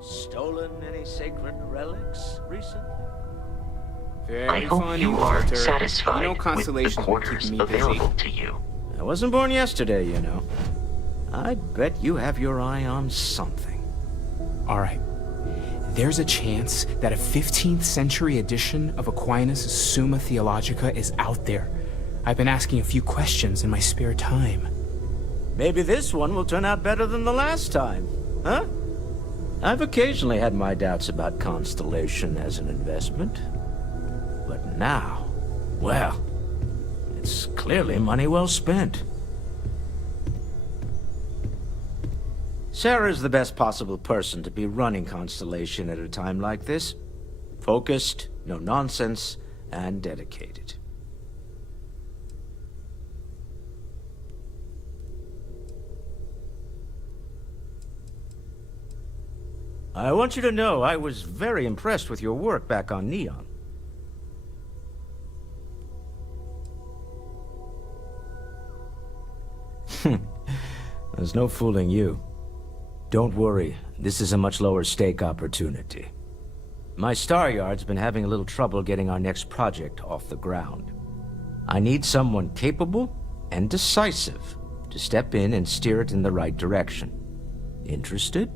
Stolen any sacred relics recently? I hope you are satisfied with the constellations were quarters keeping me busy. available to you. I wasn't born yesterday, you know. I'd bet you have your eye on something. All right. There's a chance that a 15th century edition of Aquinas' Summa Theologica is out there. I've been asking a few questions in my spare time. Maybe this one will turn out better than the last time, huh? I've occasionally had my doubts about Constellation as an investment. But now, well, it's clearly money well spent. Sarah's the best possible person to be running Constellation at a time like this. Focused, no nonsense, and dedicated. I want you to know I was very impressed with your work back on Neon. There's no fooling you. Don't worry, this is a much lower stake opportunity. My Star Yard's been having a little trouble getting our next project off the ground. I need someone capable and decisive to step in and steer it in the right direction. Interested?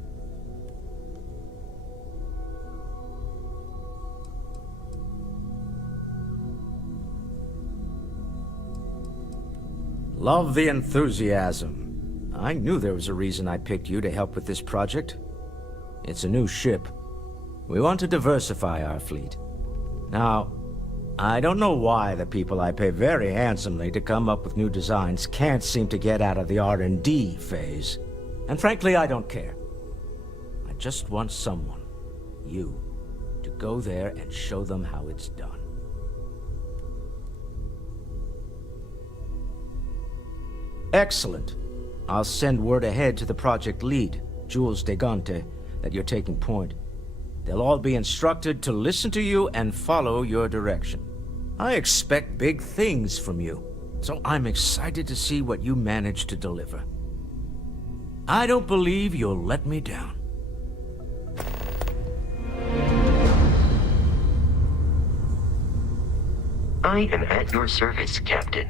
Love the enthusiasm. I knew there was a reason I picked you to help with this project. It's a new ship. We want to diversify our fleet. Now, I don't know why the people I pay very handsomely to come up with new designs can't seem to get out of the R&D phase. And frankly, I don't care. I just want someone, you, to go there and show them how it's done. Excellent. I'll send word ahead to the project lead, Jules Degante, that you're taking point. They'll all be instructed to listen to you and follow your direction. I expect big things from you, so I'm excited to see what you manage to deliver. I don't believe you'll let me down. I am at your service, Captain.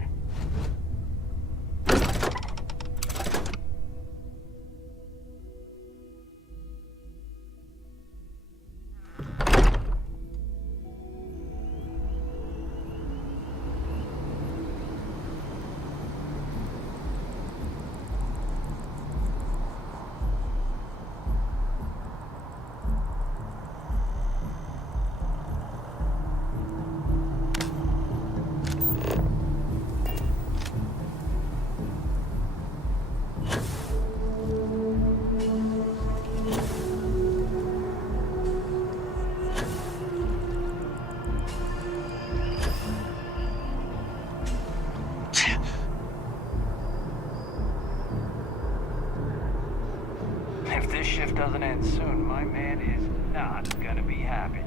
If this shift doesn't end soon, my man is not gonna be happy.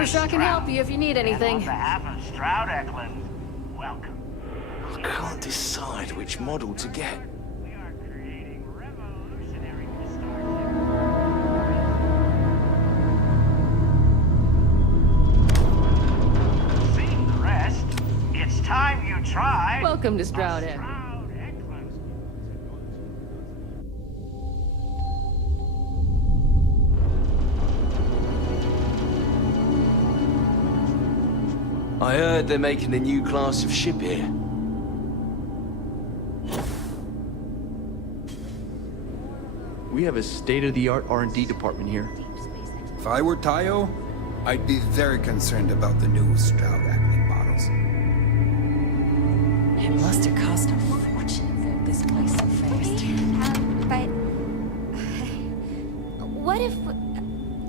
Superstar can help you if you need anything. On behalf of Stroud Eklund, welcome. I can't decide which model to get. We are creating revolutionary starship. Seeing the rest, it's time you try. Welcome to Stroud Eklund. Stroud Eklund. I heard they're making a new class of ship here. We have a state-of-the-art R&D department here. If I were Tayo, I'd be very concerned about the new Stroud Eklund models. It must have cost a fortune to build this place so fast. But... what if...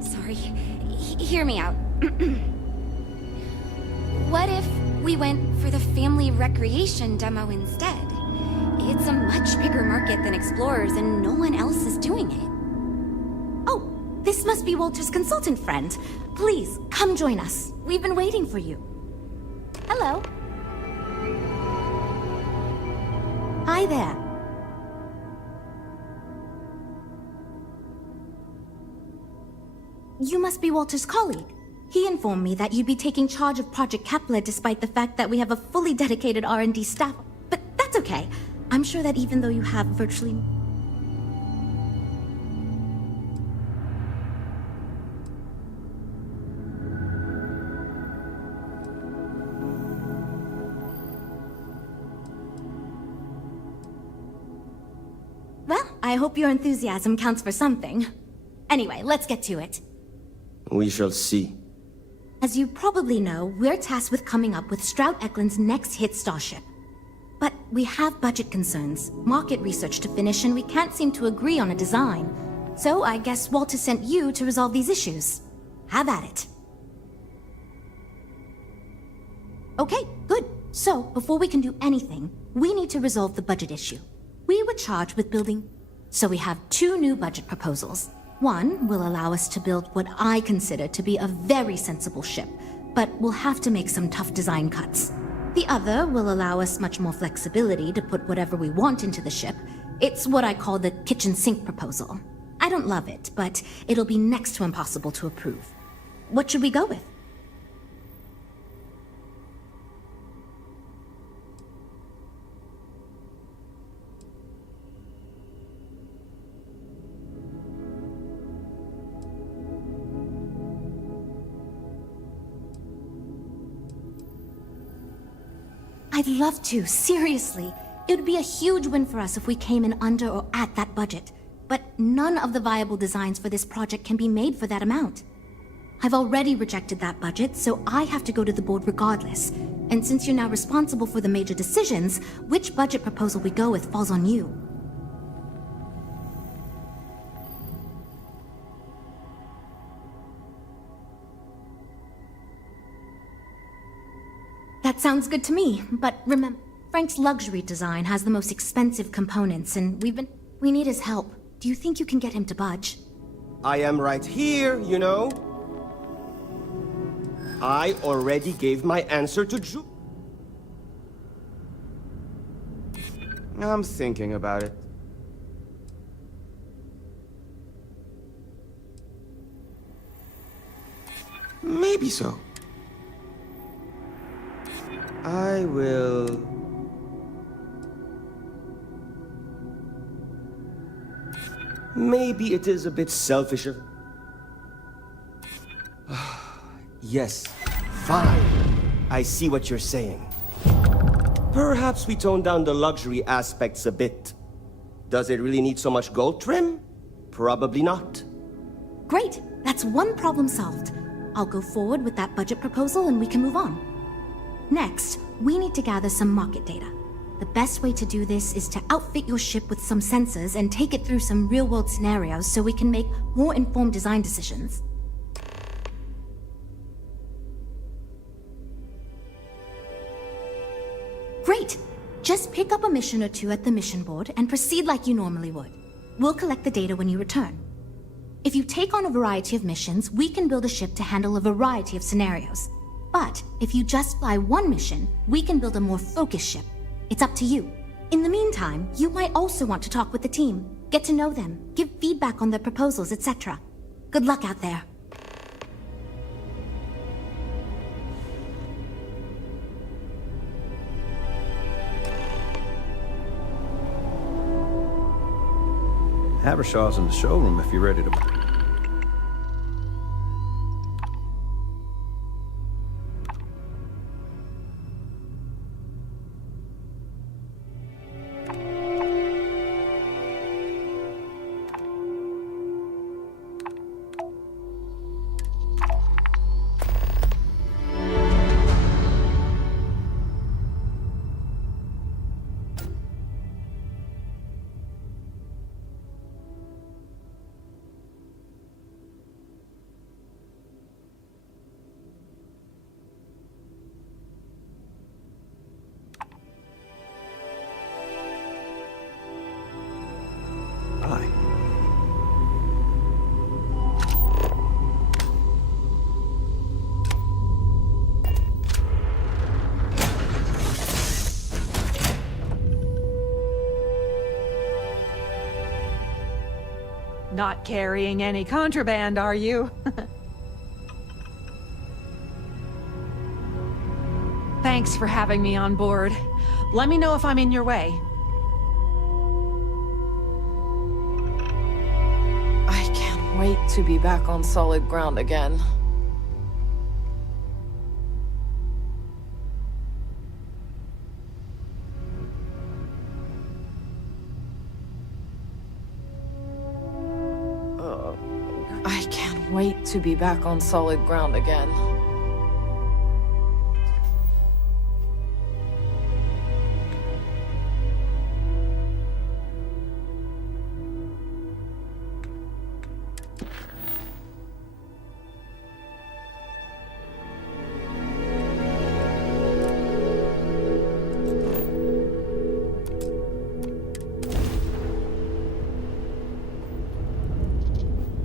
sorry. Hear me out. What if we went for the family recreation demo instead? It's a much bigger market than Explorers, and no one else is doing it. Oh, this must be Walter's consultant friend. Please, come join us. We've been waiting for you. Hello. Hi there. You must be Walter's colleague. He informed me that you'd be taking charge of Project Kepler despite the fact that we have a fully dedicated R&D staff. But that's okay. I'm sure that even though you have virtually... Well, I hope your enthusiasm counts for something. Anyway, let's get to it. We shall see. As you probably know, we're tasked with coming up with Stroud Eklund's next hit starship. But we have budget concerns, market research to finish, and we can't seem to agree on a design. So I guess Walter sent you to resolve these issues. Have at it. Okay, good. So, before we can do anything, we need to resolve the budget issue. We were charged with building... So we have two new budget proposals. One will allow us to build what I consider to be a very sensible ship, but we'll have to make some tough design cuts. The other will allow us much more flexibility to put whatever we want into the ship. It's what I call the kitchen sink proposal. I don't love it, but it'll be next to impossible to approve. What should we go with? I'd love to, seriously. It would be a huge win for us if we came in under or at that budget. But none of the viable designs for this project can be made for that amount. I've already rejected that budget, so I have to go to the board regardless. And since you're now responsible for the major decisions, which budget proposal we go with falls on you. That sounds good to me, but remember, Frank's luxury design has the most expensive components, and we need his help. Do you think you can get him to budge? I am right here, you know. I already gave my answer to Ju. I'm thinking about it. Maybe so. I will... Maybe it is a bit selfish of... Yes, fine. I see what you're saying. Perhaps we tone down the luxury aspects a bit. Does it really need so much gold trim? Probably not. Great, that's one problem solved. I'll go forward with that budget proposal and we can move on. Next, we need to gather some market data. The best way to do this is to outfit your ship with some sensors and take it through some real-world scenarios so we can make more informed design decisions. Great! Just pick up a mission or two at the mission board and proceed like you normally would. We'll collect the data when you return. If you take on a variety of missions, we can build a ship to handle a variety of scenarios. But if you just fly one mission, we can build a more focused ship. It's up to you. In the meantime, you might also want to talk with the team, get to know them, give feedback on their proposals, etc. Good luck out there. Habershaw's in the showroom if you're ready to... Hi. Not carrying any contraband, are you? Thanks for having me on board. Let me know if I'm in your way. I can't wait to be back on solid ground again. I can't wait to be back on solid ground again.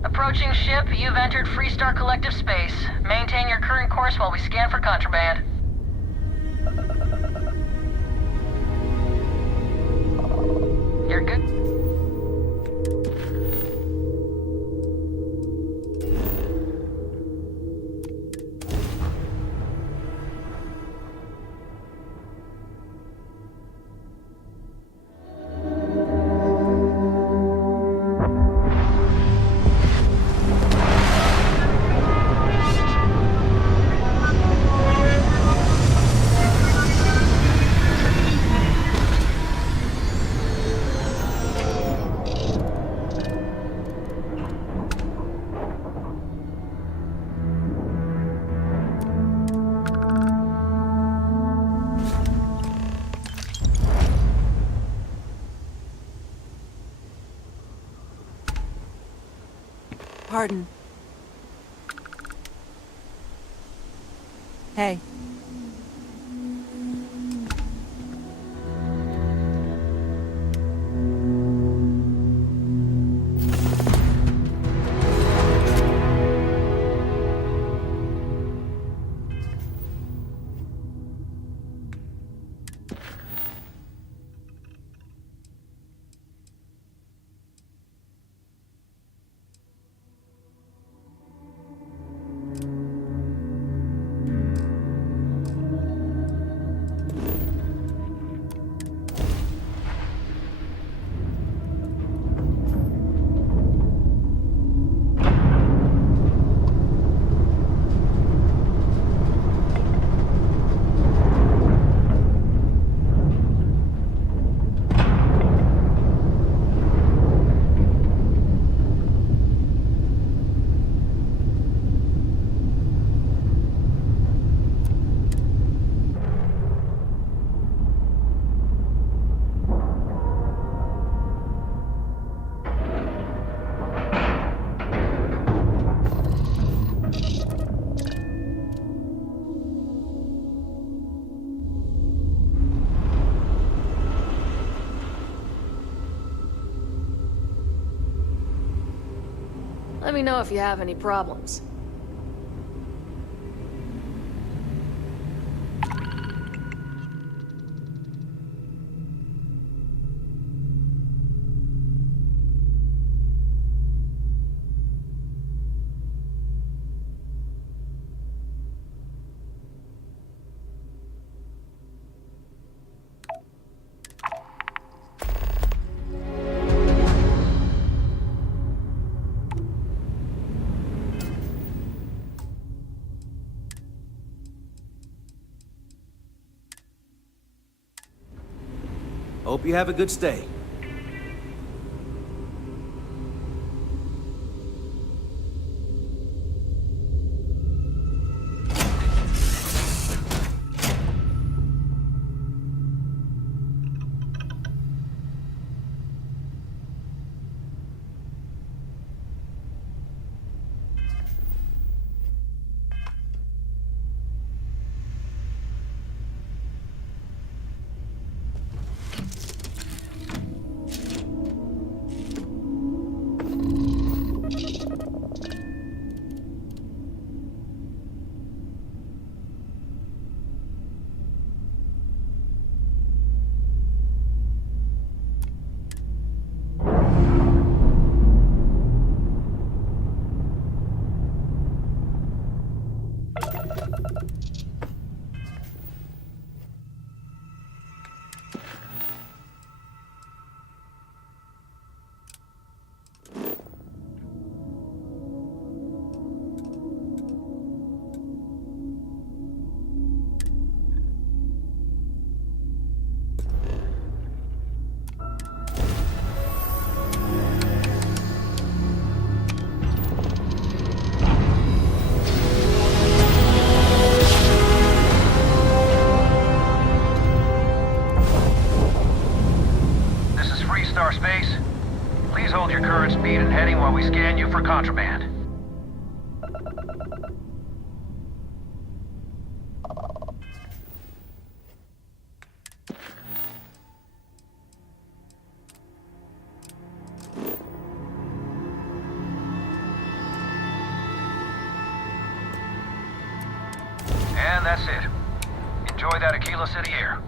Approaching ship, you've entered Freestar Collective space. Maintain your current course while we scan for contraband. You're good. Pardon. Hey. Let me know if you have any problems. Hope you have a good stay. Space. Please hold your current speed and heading while we scan you for contraband. And that's it. Enjoy that Aquila City air.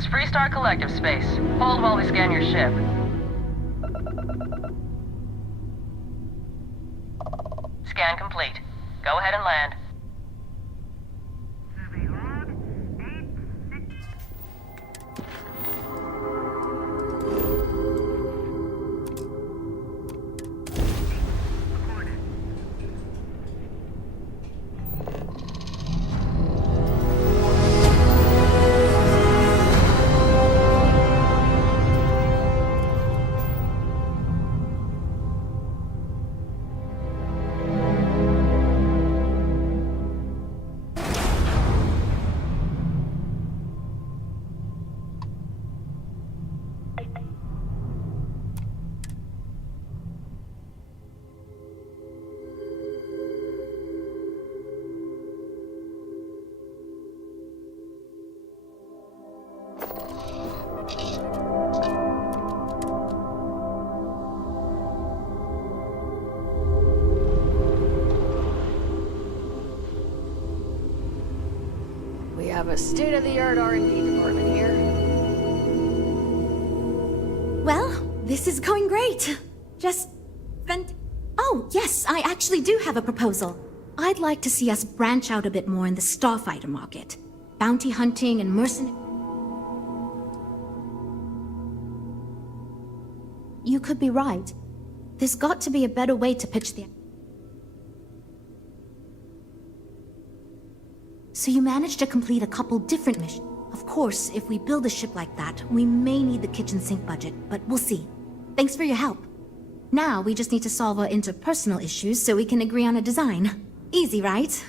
is Freestar Collective Space. Hold while we scan your ship. Scan complete. Go ahead and land. We have a state-of-the-art R&D department here. Well, this is going great. Oh, yes, I actually do have a proposal. I'd like to see us branch out a bit more in the starfighter market. Bounty hunting and mercenary... You could be right. There's got to be a better way to pitch the... So you managed to complete a couple different missions. Of course, if we build a ship like that, we may need the kitchen sink budget, but we'll see. Thanks for your help. Now we just need to solve our interpersonal issues so we can agree on a design. Easy, right?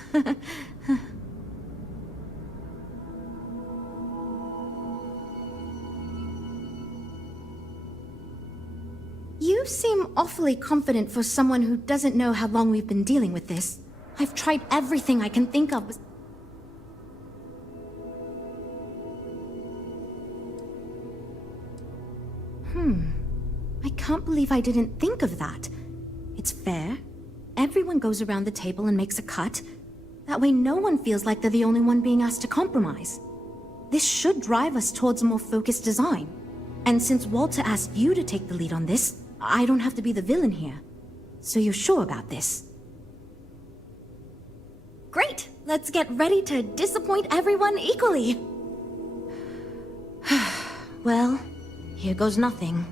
You seem awfully confident for someone who doesn't know how long we've been dealing with this. I've tried everything I can think of. I can't believe I didn't think of that. It's fair. Everyone goes around the table and makes a cut. That way no one feels like they're the only one being asked to compromise. This should drive us towards a more focused design. And since Walter asked you to take the lead on this, I don't have to be the villain here. So you're sure about this? Great! Let's get ready to disappoint everyone equally. Well, here goes nothing.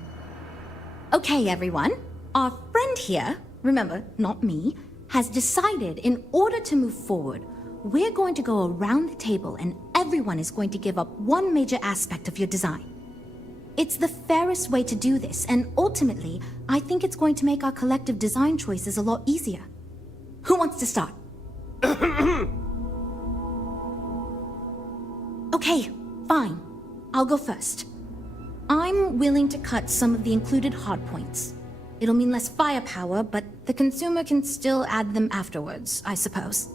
Okay, everyone. Our friend here, remember, not me, has decided in order to move forward, we're going to go around the table and everyone is going to give up one major aspect of your design. It's the fairest way to do this, and ultimately, I think it's going to make our collective design choices a lot easier. Who wants to start? Okay, fine. I'll go first. I'm willing to cut some of the included hardpoints. It'll mean less firepower, but the consumer can still add them afterwards, I suppose.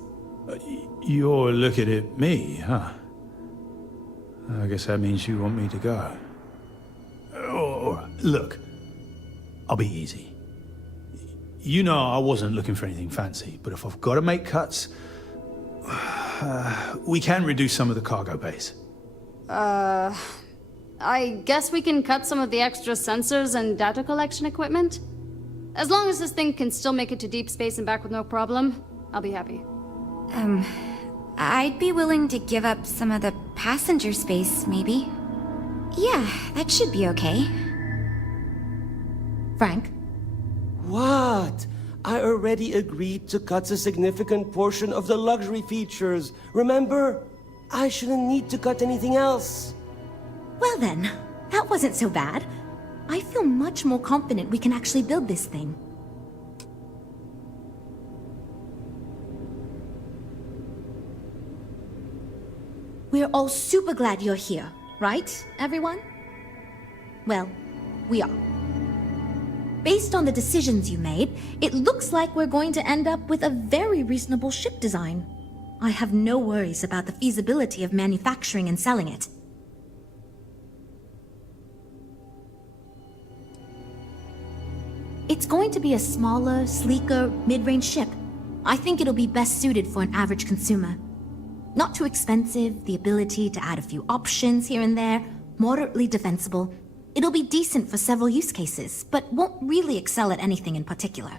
You're looking at me, huh? I guess that means you want me to go. Oh, look, I'll be easy. You know I wasn't looking for anything fancy, but if I've got to make cuts, we can reduce some of the cargo bays. I guess we can cut some of the extra sensors and data collection equipment. As long as this thing can still make it to deep space and back with no problem, I'll be happy. I'd be willing to give up some of the passenger space, maybe. Yeah, that should be okay. Frank? What? I already agreed to cut a significant portion of the luxury features. Remember? I shouldn't need to cut anything else. Well then, that wasn't so bad. I feel much more confident we can actually build this thing. We're all super glad you're here, right, everyone? Well, we are. Based on the decisions you made, it looks like we're going to end up with a very reasonable ship design. I have no worries about the feasibility of manufacturing and selling it. It's going to be a smaller, sleeker, mid-range ship. I think it'll be best suited for an average consumer. Not too expensive, the ability to add a few options here and there, moderately defensible. It'll be decent for several use cases, but won't really excel at anything in particular.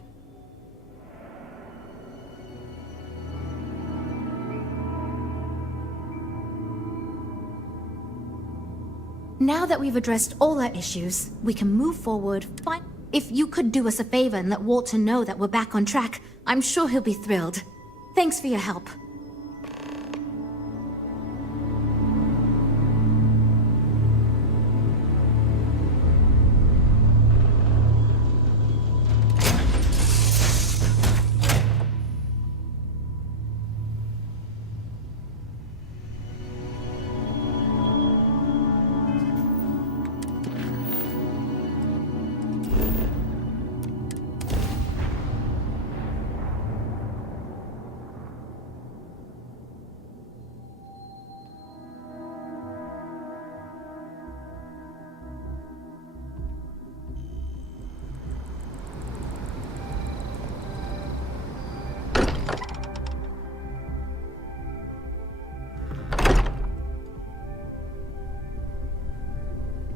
Now that we've addressed all our issues, we can move forward. If you could do us a favor and let Walter know that we're back on track, I'm sure he'll be thrilled. Thanks for your help.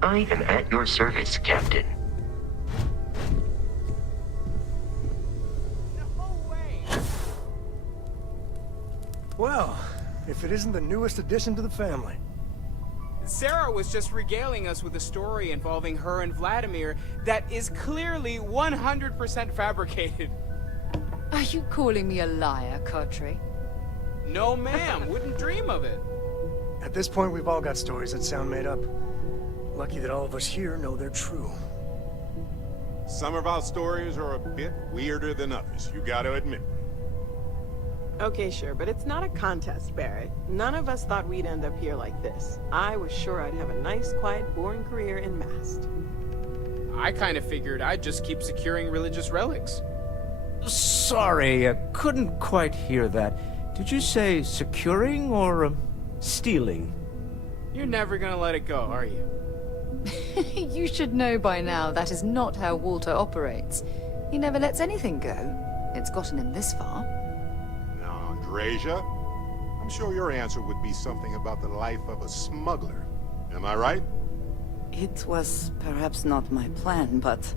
I am at your service, Captain. Well, if it isn't the newest addition to the family. Sarah was just regaling us with a story involving her and Vladimir that is clearly 100% fabricated. Are you calling me a liar, Cartray? No, ma'am. Wouldn't dream of it. At this point, we've all got stories that sound made up. Lucky that all of us here know they're true. Some of our stories are a bit weirder than others, you gotta admit. Okay, sure, but it's not a contest, Barrett. None of us thought we'd end up here like this. I was sure I'd have a nice, quiet, boring career in Mast. I kind of figured I'd just keep securing religious relics. Sorry, I couldn't quite hear that. Did you say securing or stealing? You're never gonna let it go, are you? You should know by now that is not how Walter operates. He never lets anything go. It's gotten him this far. Now, Andreja, I'm sure your answer would be something about the life of a smuggler. Am I right? It was perhaps not my plan, but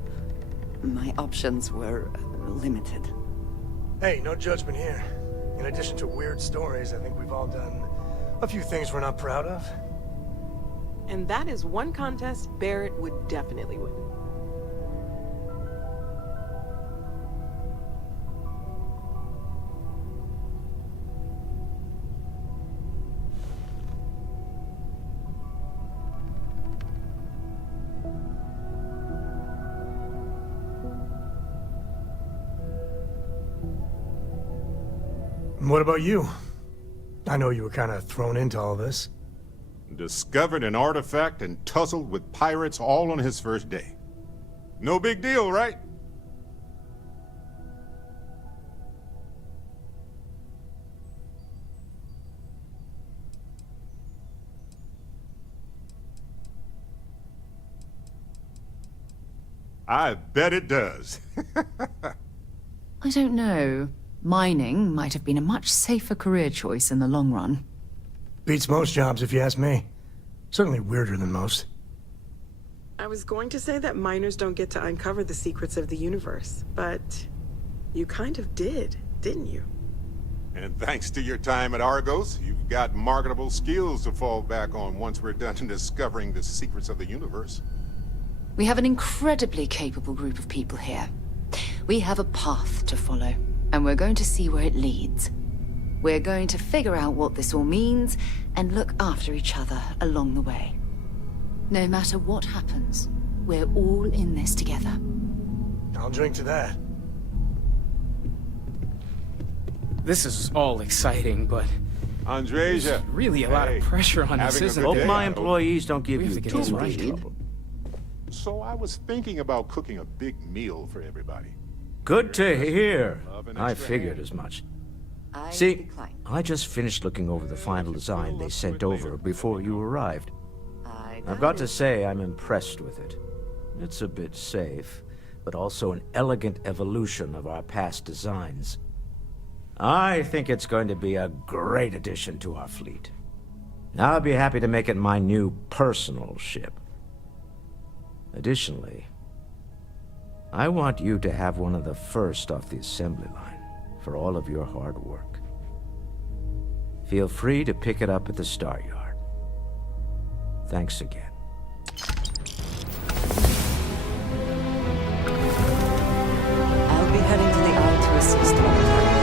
my options were limited. Hey, no judgment here. In addition to weird stories, I think we've all done a few things we're not proud of. And that is one contest Barrett would definitely win. What about you? I know you were kind of thrown into all this. Discovered an artifact and tussled with pirates all on his first day. No big deal, right? I bet it does. I don't know. Mining might have been a much safer career choice in the long run. Beats most jobs, if you ask me. Certainly weirder than most. I was going to say that miners don't get to uncover the secrets of the universe, but you kind of did, didn't you? And thanks to your time at Argos, you've got marketable skills to fall back on once we're done discovering the secrets of the universe. We have an incredibly capable group of people here. We have a path to follow, and we're going to see where it leads. We're going to figure out what this all means and look after each other along the way. No matter what happens, we're all in this together. I'll drink to that. This is all exciting, but Andreja, there's really a lot of pressure on us, isn't Hope there? my employees don't give We have you to get too this much right. trouble. So I was thinking about cooking a big meal for everybody. Good to hear. I figured as much. See, I just finished looking over the final design they sent over before you arrived. I've got to say I'm impressed with it. It's a bit safe, but also an elegant evolution of our past designs. I think it's going to be a great addition to our fleet. I'll be happy to make it my new personal ship. Additionally, I want you to have one of the first off the assembly line for all of your hard work. Feel free to pick it up at the Star Yard. Thanks again. I'll be heading to the Isle to assist momentarily.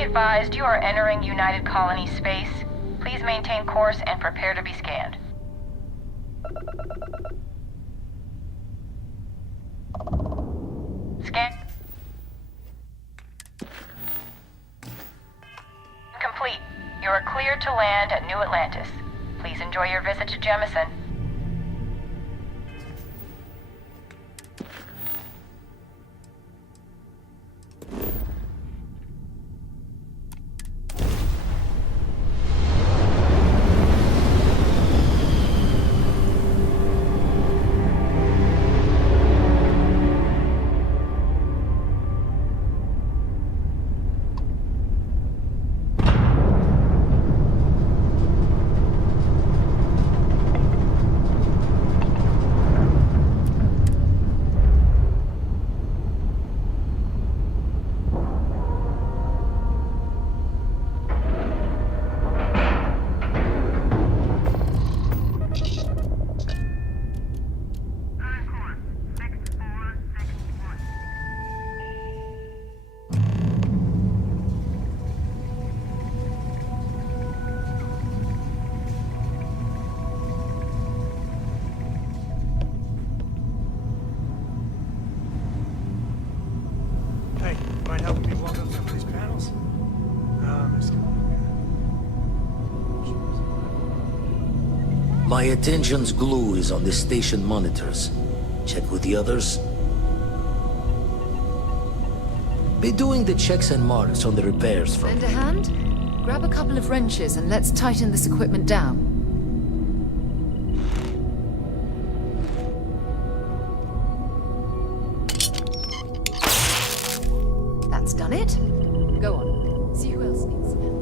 Be advised, you are entering United Colony space. Please maintain course and prepare to be scanned. Scan complete. You are cleared to land at New Atlantis. Please enjoy your visit to Jemison. Hey, mind helping me walk up some of these panels? My attention's glue is on the station monitors. Check with the others. Be doing the checks and marks on the repairs from... Lend a hand? Grab a couple of wrenches and let's tighten this equipment down. That's done it. Go on. See who else needs some help.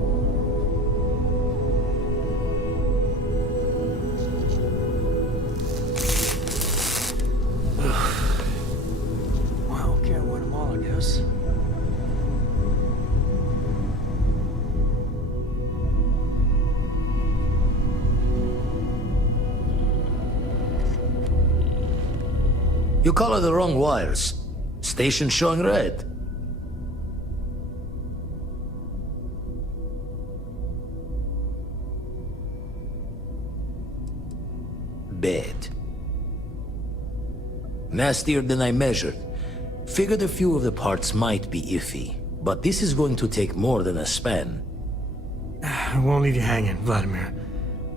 Well, can't win them all, I guess. You color the wrong wires. Station showing red. Bad. Nastier than I measured. Figured a few of the parts might be iffy, but this is going to take more than a span. I won't leave you hanging, Vladimir.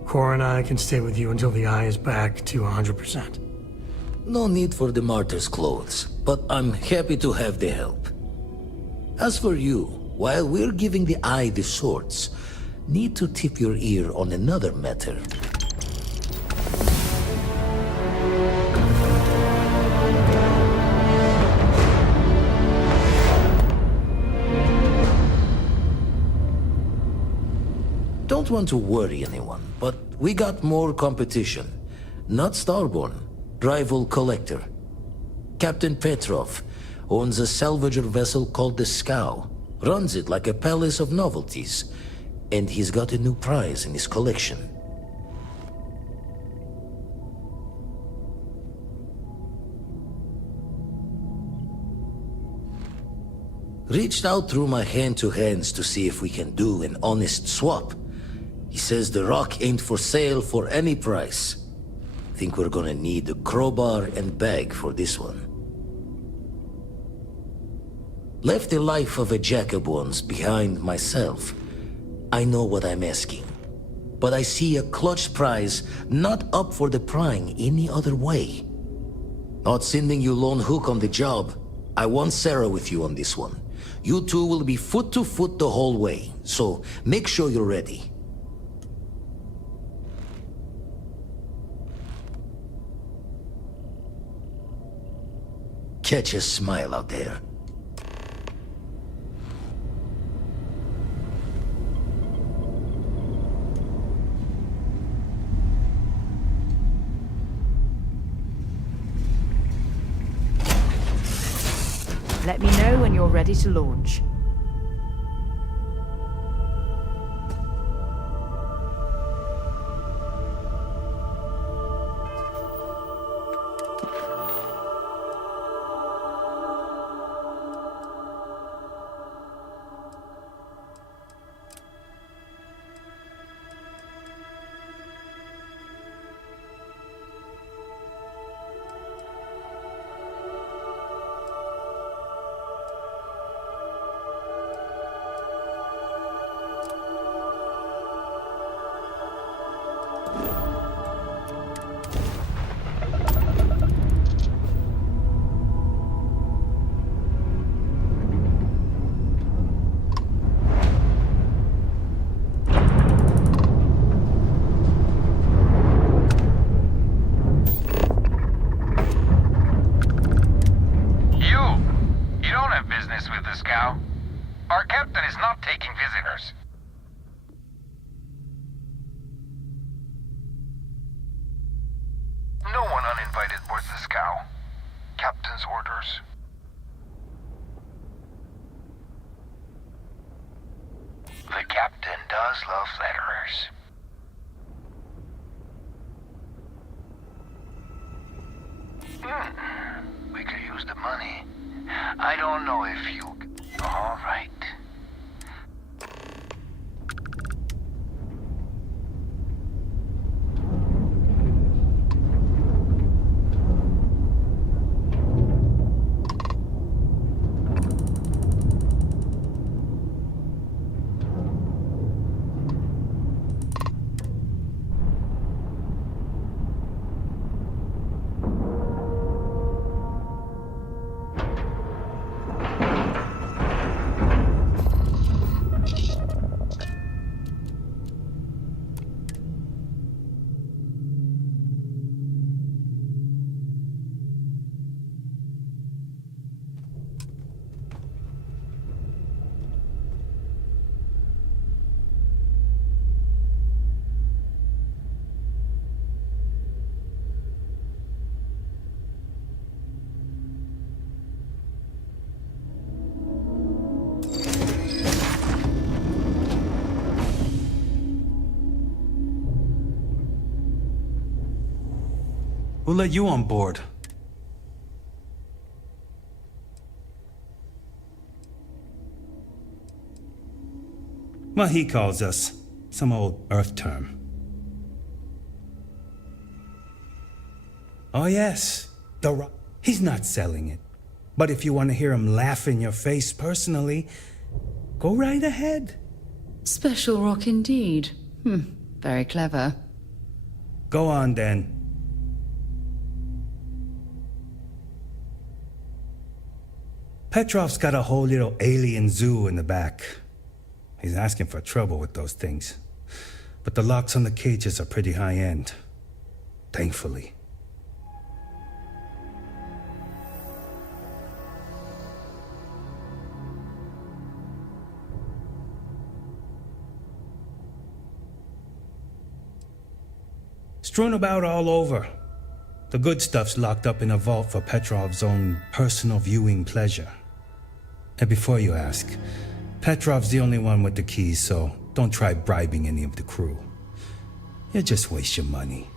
Cora and I can stay with you until the eye is back to 100%. No need for the martyr's clothes, but I'm happy to have the help. As for you, while we're giving the eye the sorts, need to tip your ear on another matter. Don't want to worry anyone, but we got more competition. Not Starborn, rival collector. Captain Petrov owns a salvager vessel called the Scow. Runs it like a palace of novelties. And he's got a new prize in his collection. Reached out through my hand-to-hands to see if we can do an honest swap. He says the rock ain't for sale for any price. Think we're gonna need a crowbar and bag for this one. Left the life of a jacob once behind myself. I know what I'm asking. But I see a clutch prize not up for the prying any other way. Not sending you lone hook on the job. I want Sarah with you on this one. You two will be foot to foot the whole way, so make sure you're ready. Catch a smile out there. Let me know when you're ready to launch. Our captain is not taking visitors. No one uninvited boards the scow. Captain's orders. The captain does love flatterers. We could use the money. I don't know if you... All right. Who let you on board? Well, he calls us. Some old Earth term. Oh yes, the rock. He's not selling it. But if you want to hear him laugh in your face personally, go right ahead. Special rock indeed. Very clever. Go on then. Petrov's got a whole little alien zoo in the back. He's asking for trouble with those things. But the locks on the cages are pretty high-end. Thankfully. Strewn about all over. The good stuff's locked up in a vault for Petrov's own personal viewing pleasure. And before you ask, Petrov's the only one with the keys, so don't try bribing any of the crew. You'll just waste your money.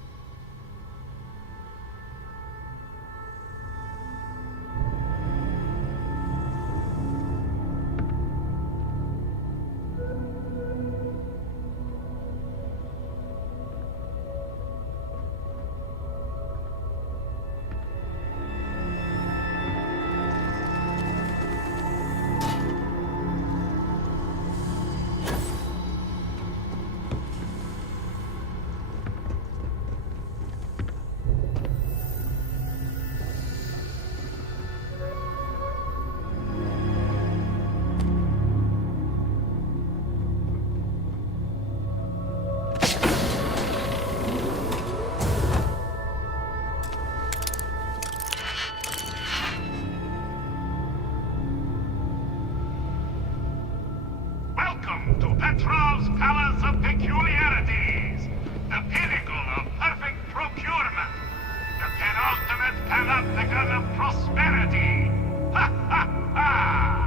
Welcome to Petrov's Palace of Peculiarities, the pinnacle of perfect procurement, the penultimate panopticon of prosperity. Ha ha ha!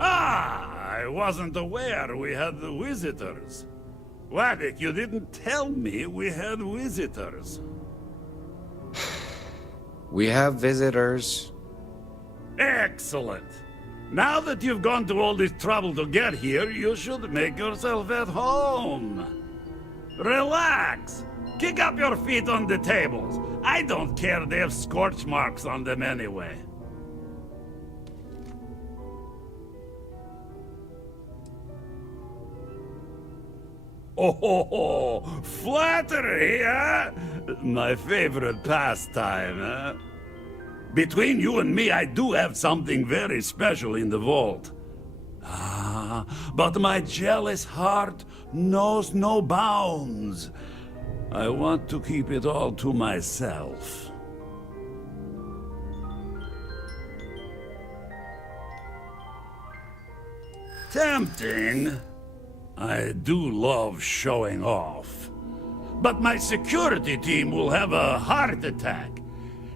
I wasn't aware we had visitors. Wadik, you didn't tell me we had visitors. We have visitors. Excellent. Now that you've gone to all this trouble to get here, you should make yourself at home. Relax. Kick up your feet on the tables. I don't care, they have scorch marks on them anyway. Oh, flattery, huh? My favorite pastime, huh? Between you and me, I do have something very special in the vault. Ah, but my jealous heart knows no bounds. I want to keep it all to myself. Tempting. I do love showing off. But my security team will have a heart attack.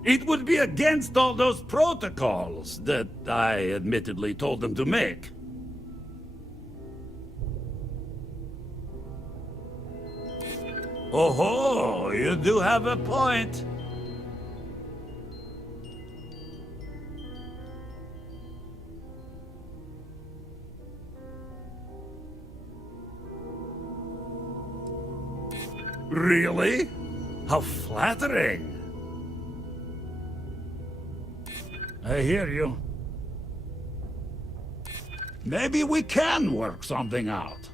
It would be against all those protocols that I admittedly told them to make. Oh, you do have a point. Really? How flattering. I hear you. Maybe we can work something out.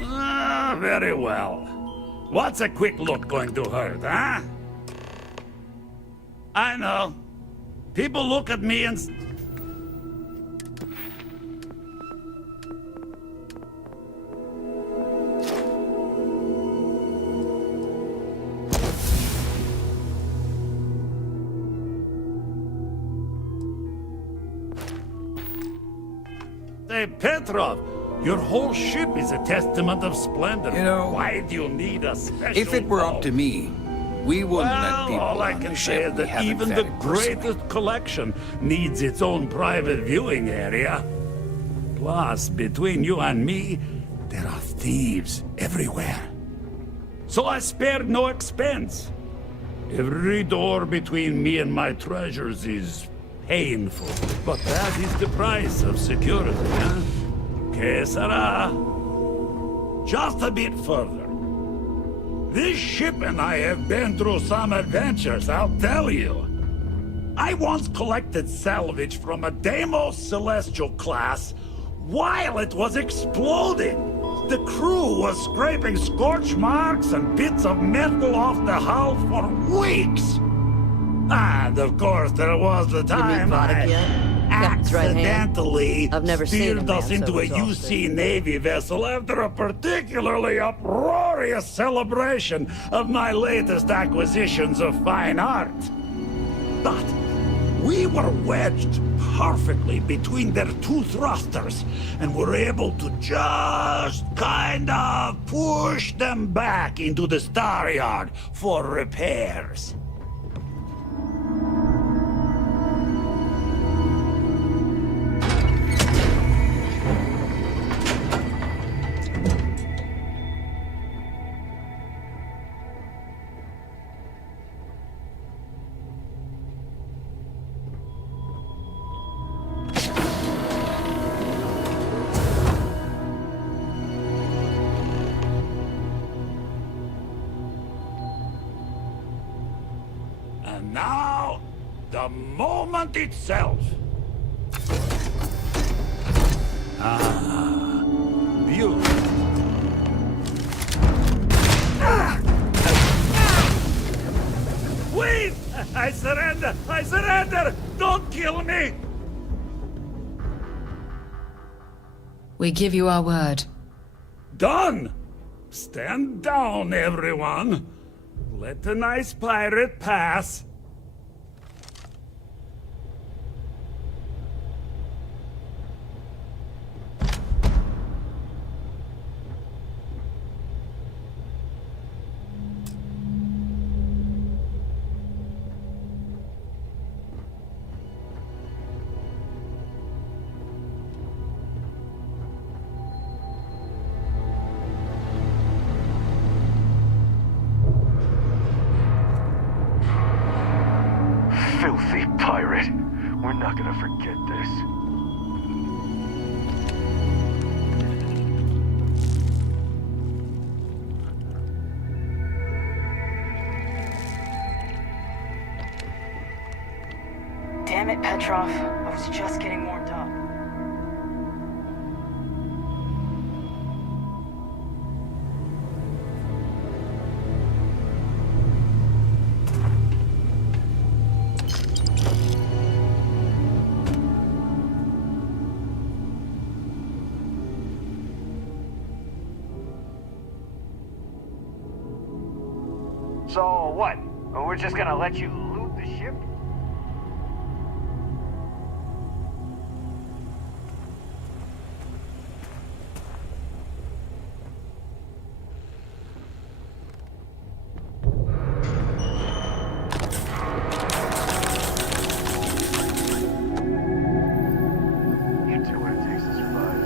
Ah, very well. What's a quick look going to hurt, huh? I know. People look at me and... Hey, Petrov, your whole ship is a testament of splendor. You know, why do you need a special if it were up to me, we wouldn't let people all I on can the say ship is we that haven't even the vetted personally. greatest collection needs its own private viewing area. Plus, between you and me, there are thieves everywhere. So I spared no expense. Every door between me and my treasures is painful, but that is the price of security, huh? Que sera? Just a bit further. This ship and I have been through some adventures, I'll tell you. I once collected salvage from a Deimos Celestial class while it was exploding. The crew was scraping scorch marks and bits of metal off the hull for weeks. And of course, there was the time I accidentally steered us into a UC Navy vessel after a particularly uproarious celebration of my latest acquisitions of fine art. But we were wedged perfectly between their two thrusters and were able to just kind of push them back into the star yard for repairs. And now, the moment itself. Ah, beautiful. Wait! I surrender! I surrender! Don't kill me! We give you our word. Done! Stand down, everyone. Let the nice pirate pass. filthy pirate. We're not gonna forget this. Damn it, Petrov. I was just getting warmed up. So what? We're just gonna let you loot the ship? You do what it takes to survive.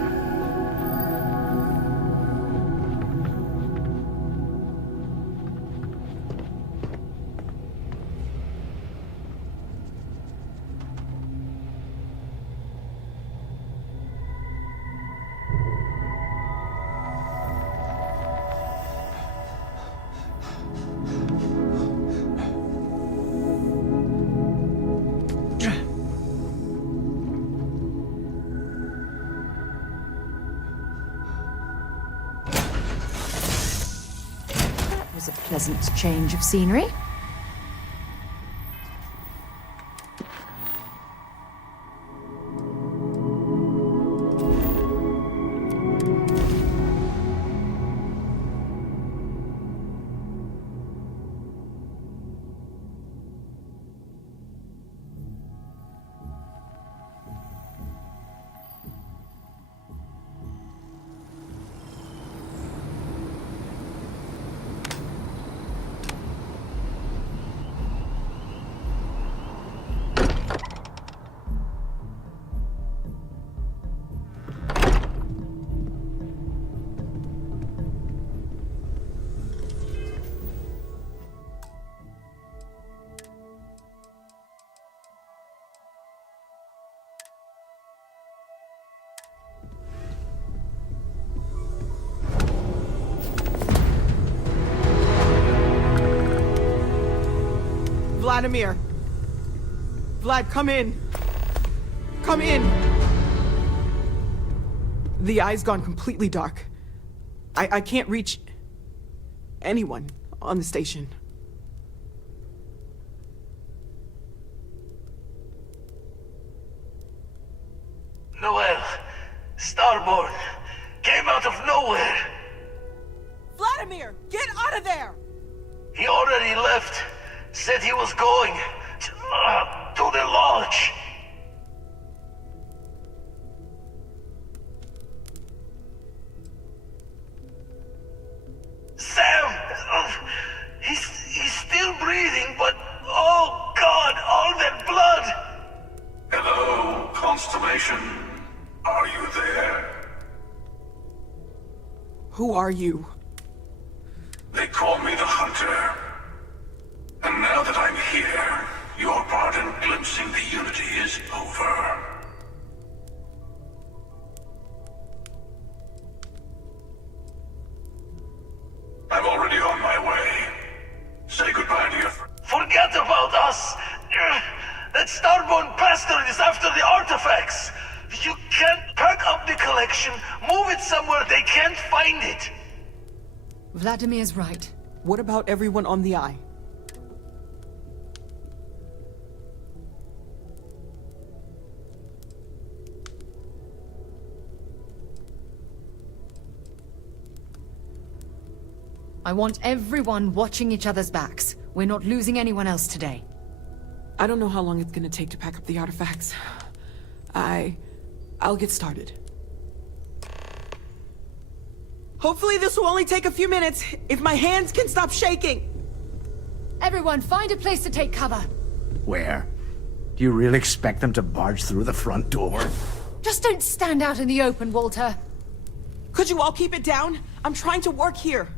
It was a pleasant change of scenery. Vladimir! Vlad, come in! Come in! The eye's gone completely dark. I can't reach anyone on the station. Noel, Starborn, came out of nowhere. Vladimir, get out of there! He already left. Said he was going to the lodge. Sam, he's still breathing, but oh God, all that blood. Hello, Constellation. Are you there? Who are you? They call me the Hunter. And now that I'm here, your part in glimpsing the Unity is over. I'm already on my way. Say goodbye to your Forget about us. That Starborn bastard is after the artifacts. You can't pack up the collection, move it somewhere they can't find it. Vladimir's right. What about everyone on the eye? I want everyone watching each other's backs. We're not losing anyone else today. I don't know how long it's gonna take to pack up the artifacts. I'll get started. Hopefully this will only take a few minutes, if my hands can stop shaking! Everyone, find a place to take cover. Where? Do you really expect them to barge through the front door? Just don't stand out in the open, Walter. Could you all keep it down? I'm trying to work here.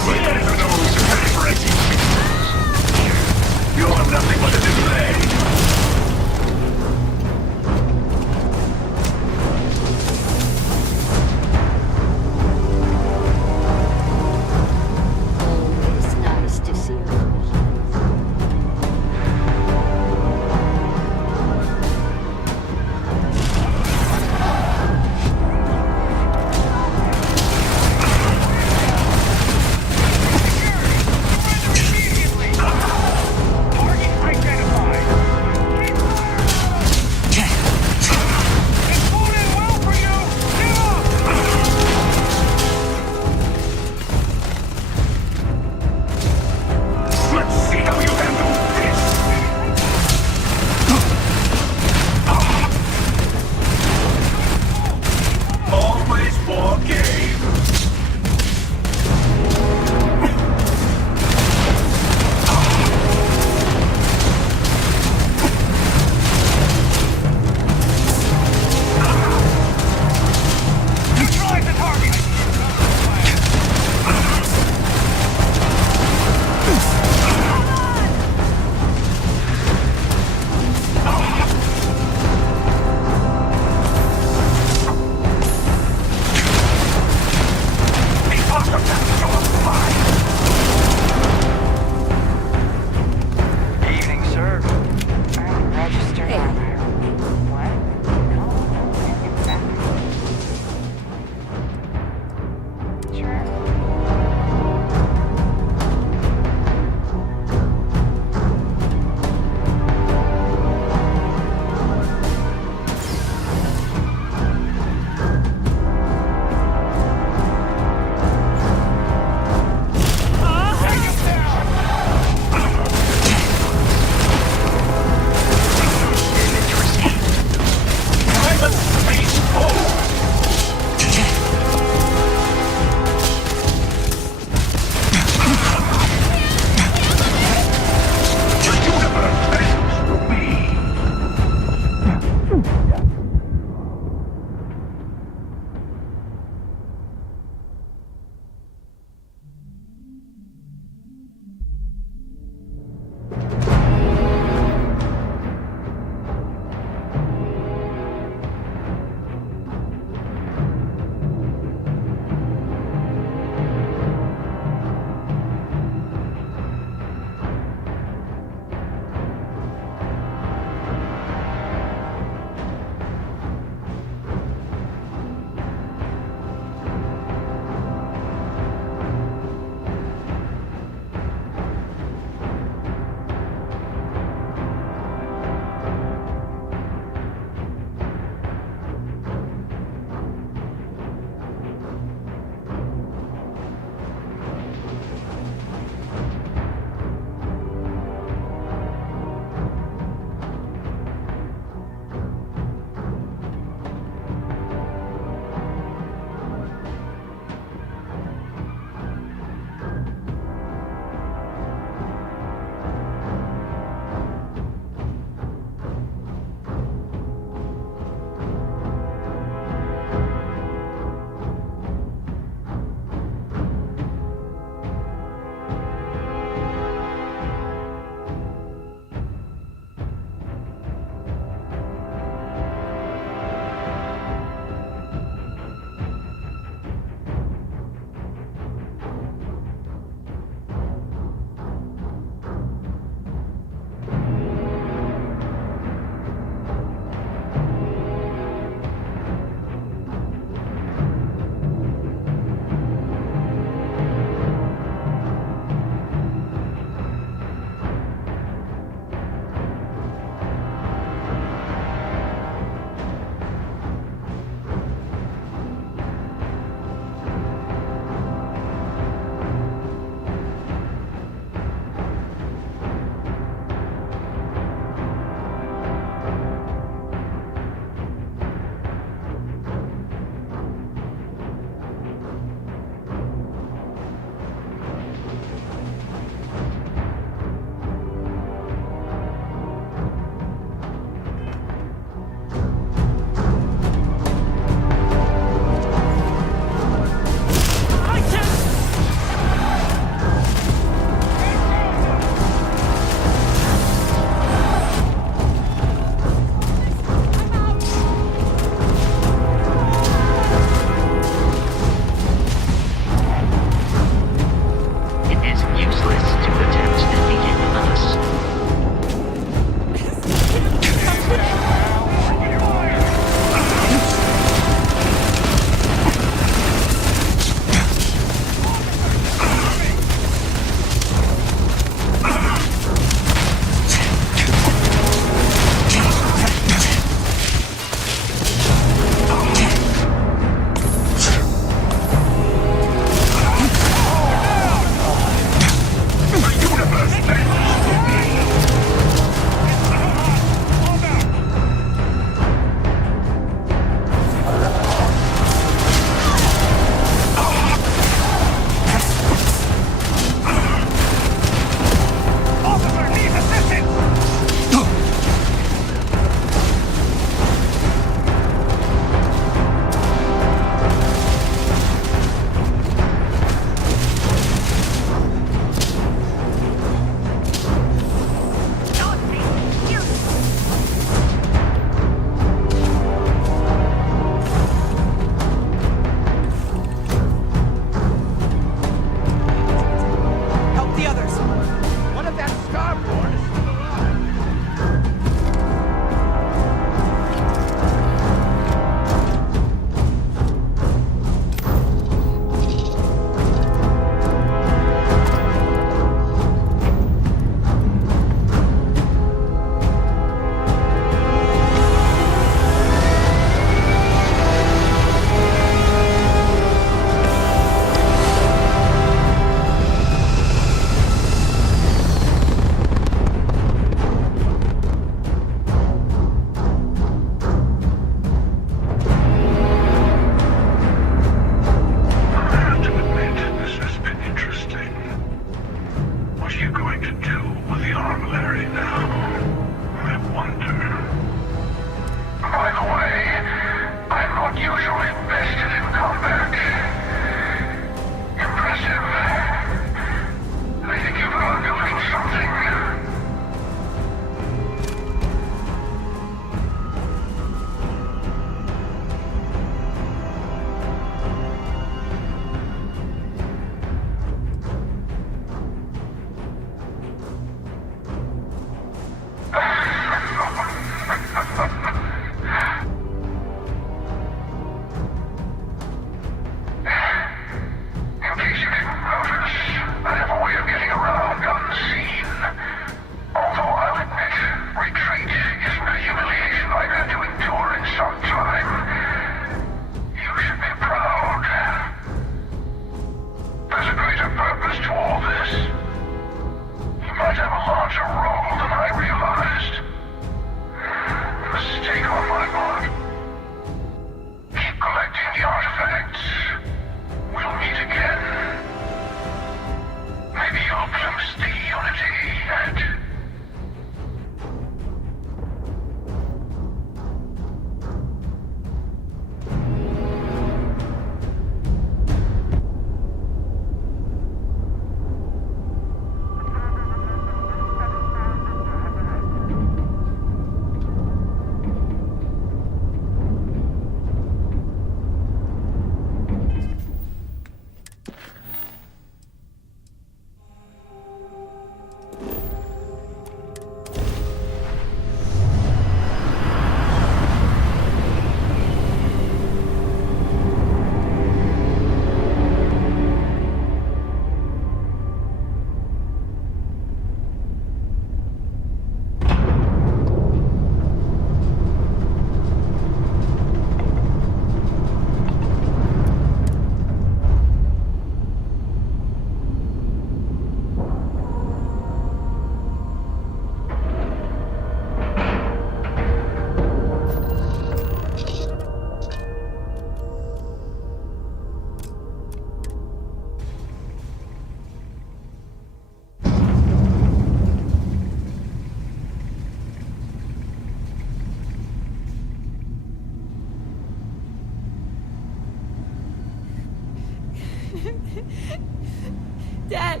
Dad,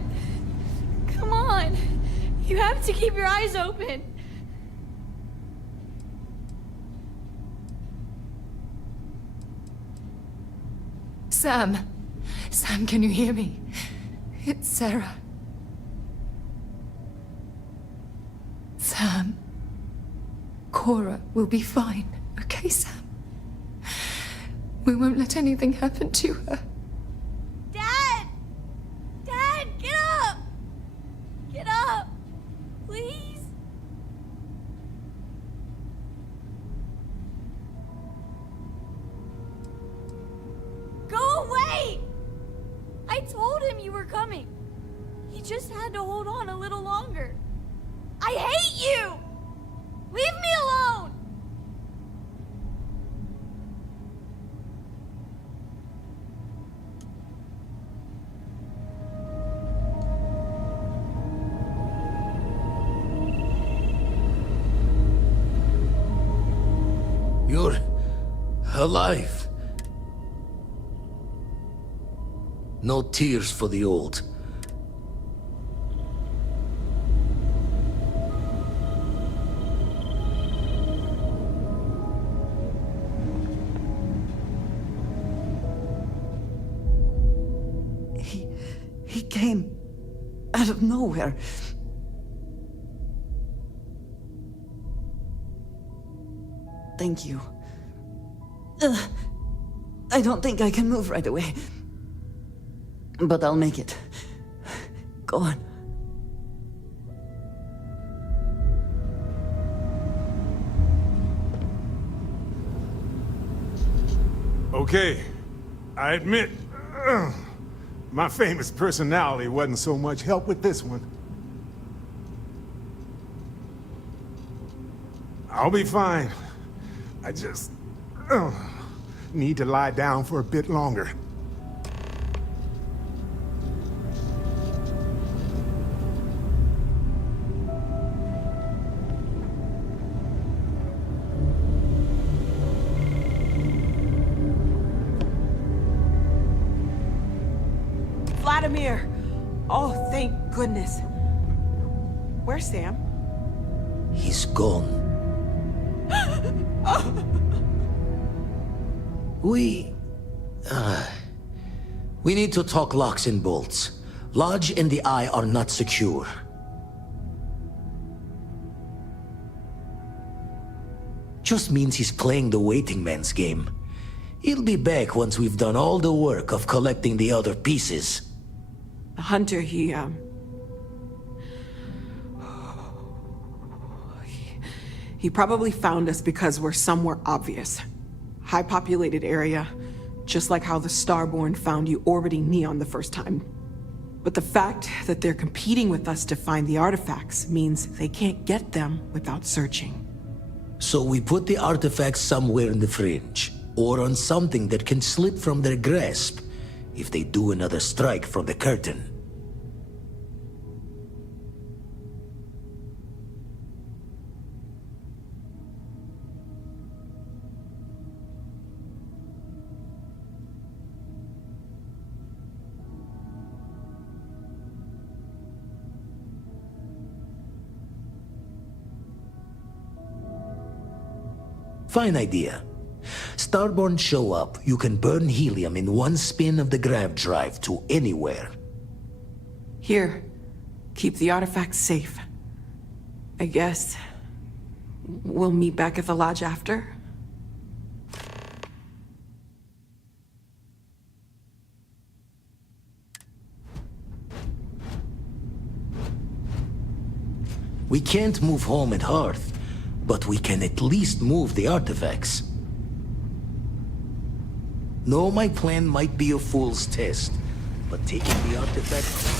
come on. You have to keep your eyes open. Sam. Sam, can you hear me? It's Sarah. Sam. Cora will be fine, okay, Sam? We won't let anything happen to her. Dad! Dad, get up! Get up! Please? Go away! I told him you were coming. He just had to hold on a little longer. I hate you! Leave me alone! You're alive. No tears for the old. He came out of nowhere. Thank you. I don't think I can move right away. But I'll make it. Go on. Okay, I admit, my famous personality wasn't so much help with this one. I'll be fine. I just need to lie down for a bit longer. Vladimir! Oh, thank goodness. Where's Sam? He's gone. We need to talk locks and bolts. Lodge and the Eye are not secure. Just means he's playing the waiting man's game. He'll be back once we've done all the work of collecting the other pieces. The hunter, he probably found us because we're somewhere obvious. High-populated area, just like how the Starborn found you orbiting Neon the first time. But the fact that they're competing with us to find the artifacts means they can't get them without searching. So we put the artifacts somewhere in the fringe, or on something that can slip from their grasp if they do another strike from the curtain. Fine idea. Starborn show up, you can burn helium in one spin of the grav drive to anywhere. Here, keep the artifacts safe. I guess we'll meet back at the lodge after? We can't move home at Hearth, but we can at least move the artifacts. No, my plan might be a fool's test, but taking the artifact...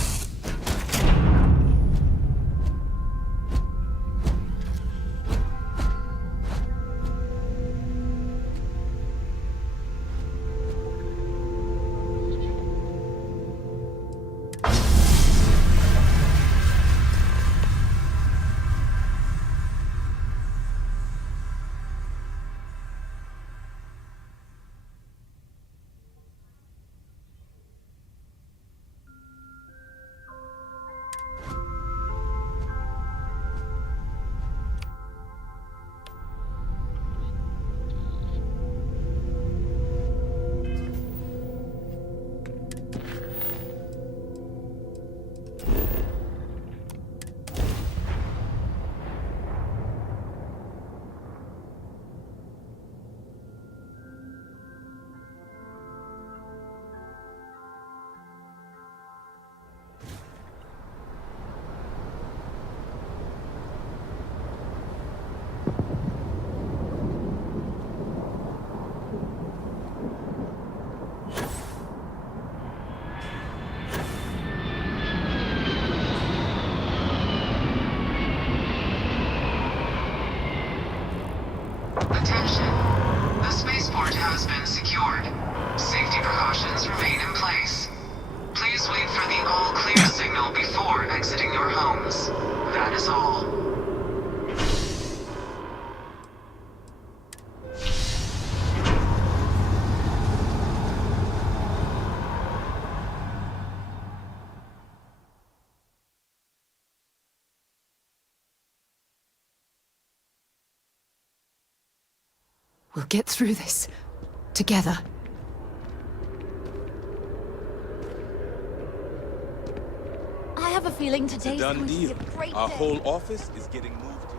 We'll get through this. Together. I have a feeling today's Done going to be deal. a great Our day. whole office is getting moved to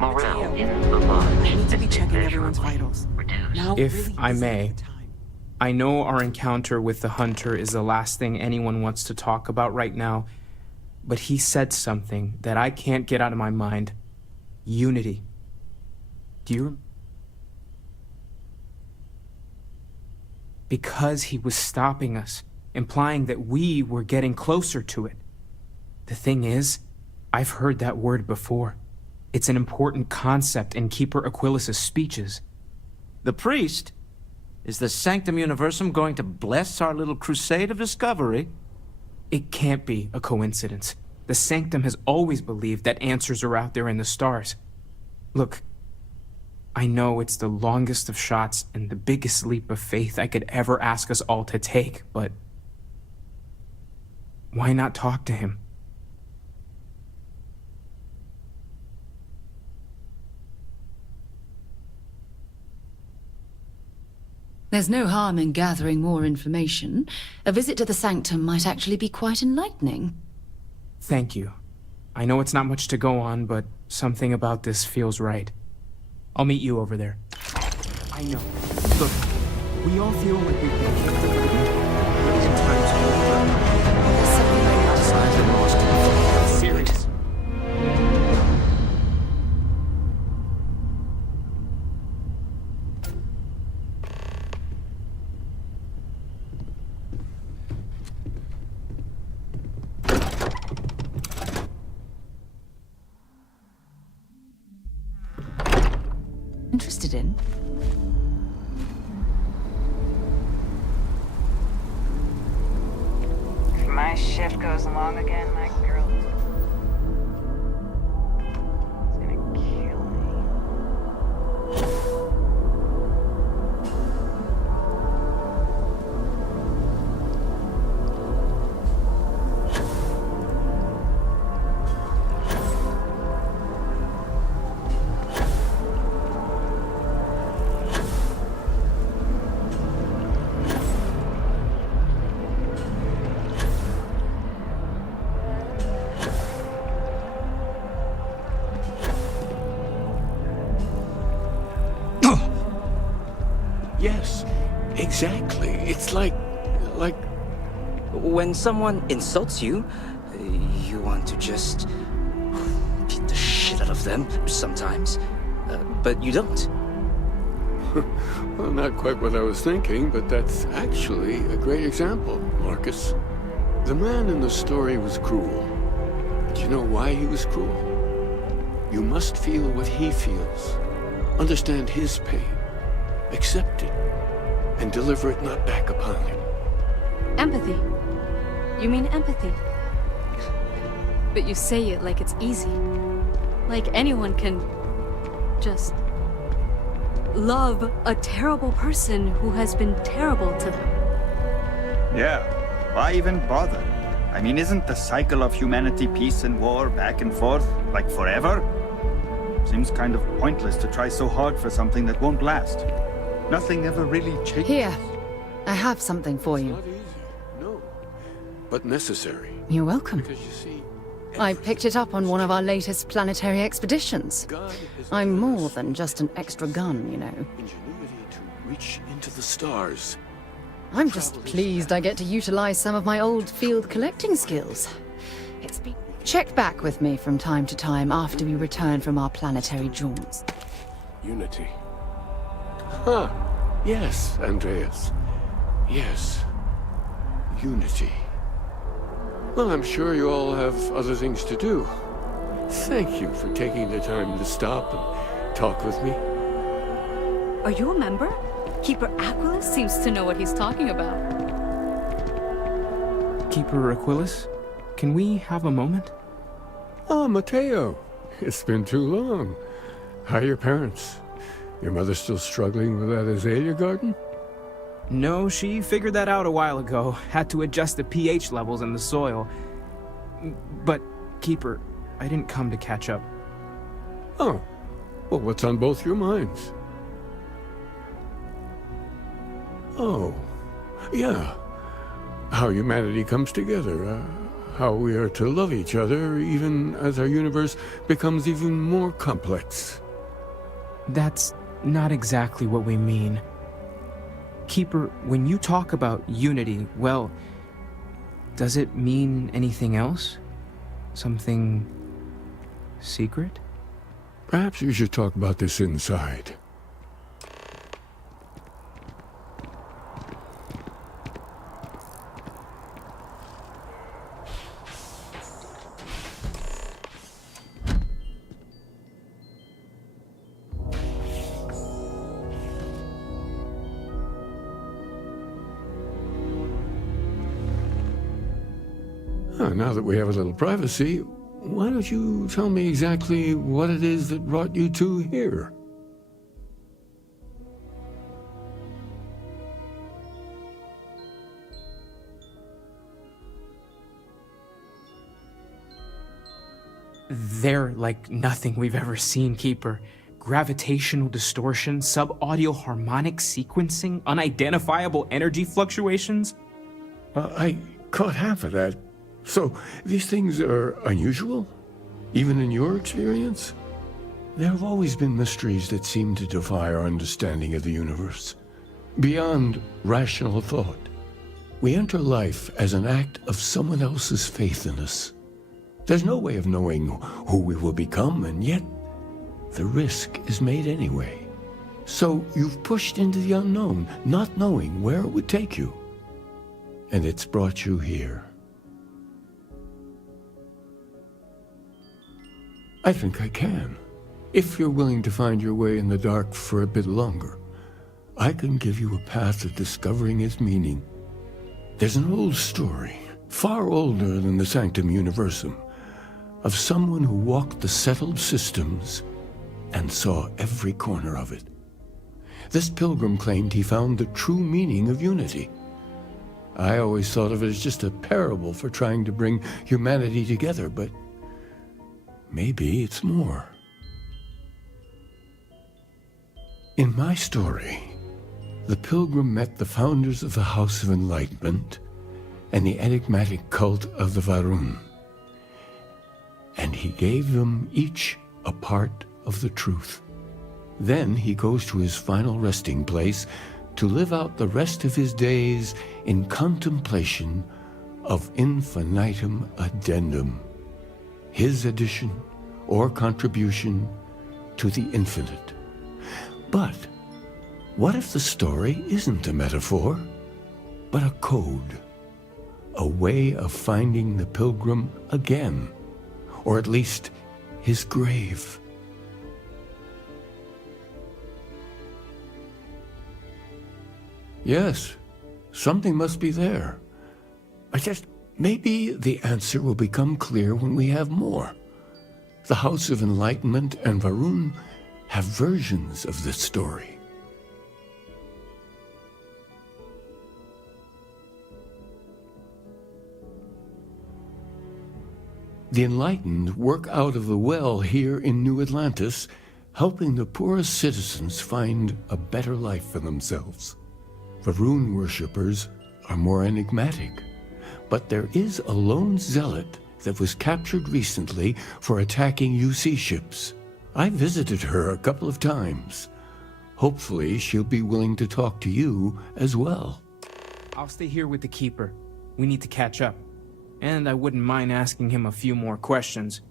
Morale in the lodge. We need to be checking everyone's vitals. Now If really I isn't may, the time. I know our encounter with the hunter is the last thing anyone wants to talk about right now, but he said something that I can't get out of my mind. Unity. Do you... Because he was stopping us, implying that we were getting closer to it. The thing is, I've heard that word before. It's an important concept in Keeper Aquilas's speeches. The priest? Is the Sanctum Universum going to bless our little crusade of discovery? It can't be a coincidence. The Sanctum has always believed that answers are out there in the stars. Look, I know it's the longest of shots and the biggest leap of faith I could ever ask us all to take, but why not talk to him? There's no harm in gathering more information. A visit to the Sanctum might actually be quite enlightening. Thank you. I know it's not much to go on, but something about this feels right. I'll meet you over there. I know. Look, we all feel like we've been kicked out of the in times over. There's something I have signs and lost control. I'm serious. Interested in? If my shift goes along again, my girl is gonna kill me. Yes, exactly. It's like... When someone insults you, you want to just beat the shit out of them sometimes, but you don't. Well, not quite what I was thinking, but that's actually a great example, Marcus. The man in the story was cruel. Do you know why he was cruel? You must feel what he feels. Understand his pain. Accept it. And deliver it not back upon him. Empathy. You mean empathy? But you say it like it's easy. Like anyone can just love a terrible person who has been terrible to them. Yeah, why even bother? I mean, isn't the cycle of humanity peace and war back and forth, like forever? Seems kind of pointless to try so hard for something that won't last. Nothing ever really changes. Here, I have something for you. Not easy, no. But necessary. You're welcome. Because you see, I picked it up on one of our latest planetary expeditions. I'm more than just an extra gun, you know. ingenuity to reach into the stars. I'm just pleased I get to utilize some of my old field collecting skills. It's been checked back with me from time to time after we return from our planetary jaunts. Unity. Huh. Yes, Andreas. Yes. Unity. Well, I'm sure you all have other things to do. Thank you for taking the time to stop and talk with me. Are you a member? Keeper Aquilus seems to know what he's talking about. Keeper Aquilus, can we have a moment? Oh, Mateo. It's been too long. How are your parents? Your mother still struggling with that azalea garden? No, she figured that out a while ago. Had to adjust the pH levels in the soil. But, Keeper, I didn't come to catch up. Oh. Well, what's on both your minds? Oh. Yeah. How humanity comes together. How we are to love each other even as our universe becomes even more complex. That's not exactly what we mean. Keeper, when you talk about unity, well, does it mean anything else? Something secret? Perhaps we should talk about this inside. Now that we have a little privacy, why don't you tell me exactly what it is that brought you two here? They're like nothing we've ever seen, Keeper. Gravitational distortion, sub-audio harmonic sequencing, unidentifiable energy fluctuations. I caught half of that. So, these things are unusual? Even in your experience? There have always been mysteries that seem to defy our understanding of the universe. Beyond rational thought. We enter life as an act of someone else's faith in us. There's no way of knowing who we will become, and yet the risk is made anyway. So you've pushed into the unknown, not knowing where it would take you. And it's brought you here. I think I can. If you're willing to find your way in the dark for a bit longer, I can give you a path of discovering its meaning. There's an old story, far older than the Sanctum Universum, of someone who walked the settled systems and saw every corner of it. This pilgrim claimed he found the true meaning of unity. I always thought of it as just a parable for trying to bring humanity together, but maybe it's more. In my story, the pilgrim met the founders of the House of Enlightenment and the enigmatic cult of the Varun, and he gave them each a part of the truth. Then he goes to his final resting place to live out the rest of his days in contemplation of infinitum addendum, his addition or contribution to the infinite. But what if the story isn't a metaphor, but a code, a way of finding the pilgrim again, or at least his grave? Yes, something must be there. Maybe the answer will become clear when we have more. The House of Enlightenment and Varun have versions of this story. The Enlightened work out of the well here in New Atlantis, helping the poorest citizens find a better life for themselves. Varun worshippers are more enigmatic, but there is a lone zealot that was captured recently for attacking UC ships. I visited her a couple of times. Hopefully she'll be willing to talk to you as well. I'll stay here with the Keeper. We need to catch up. And I wouldn't mind asking him a few more questions.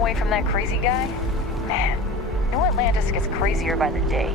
away from that crazy guy? Man, New Atlantis gets crazier by the day.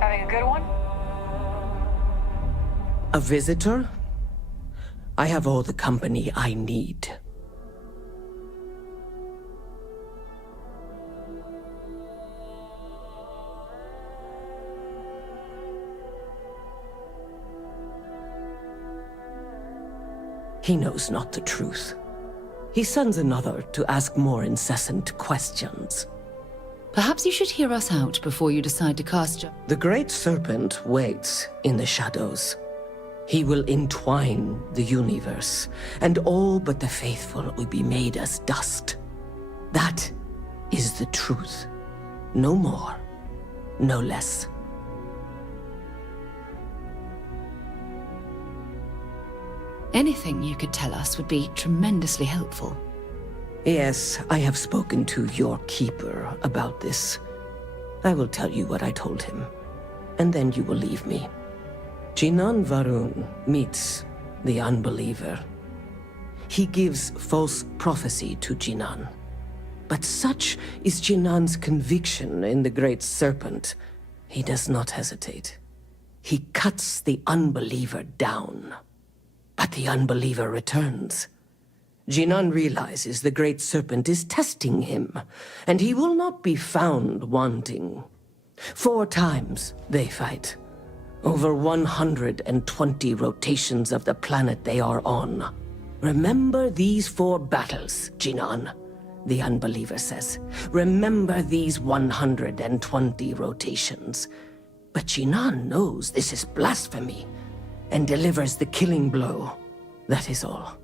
Having a good one? A visitor? I have all the company I need. He knows not the truth. He sends another to ask more incessant questions. Perhaps you should hear us out before you decide to cast your... The Great Serpent waits in the shadows. He will entwine the universe, and all but the faithful will be made as dust. That is the truth. No more, no less. Anything you could tell us would be tremendously helpful. Yes, I have spoken to your keeper about this. I will tell you what I told him, and then you will leave me. Jinan Varun meets the unbeliever. He gives false prophecy to Jinan. But such is Jinan's conviction in the Great Serpent, he does not hesitate. He cuts the unbeliever down. But the unbeliever returns. Jinan realizes the Great Serpent is testing him, and he will not be found wanting. 4 times they fight. Over 120 rotations of the planet they are on. Remember these 4 battles, Jinan, the unbeliever says. Remember these 120 rotations. But Jinan knows this is blasphemy, and delivers the killing blow. That is all.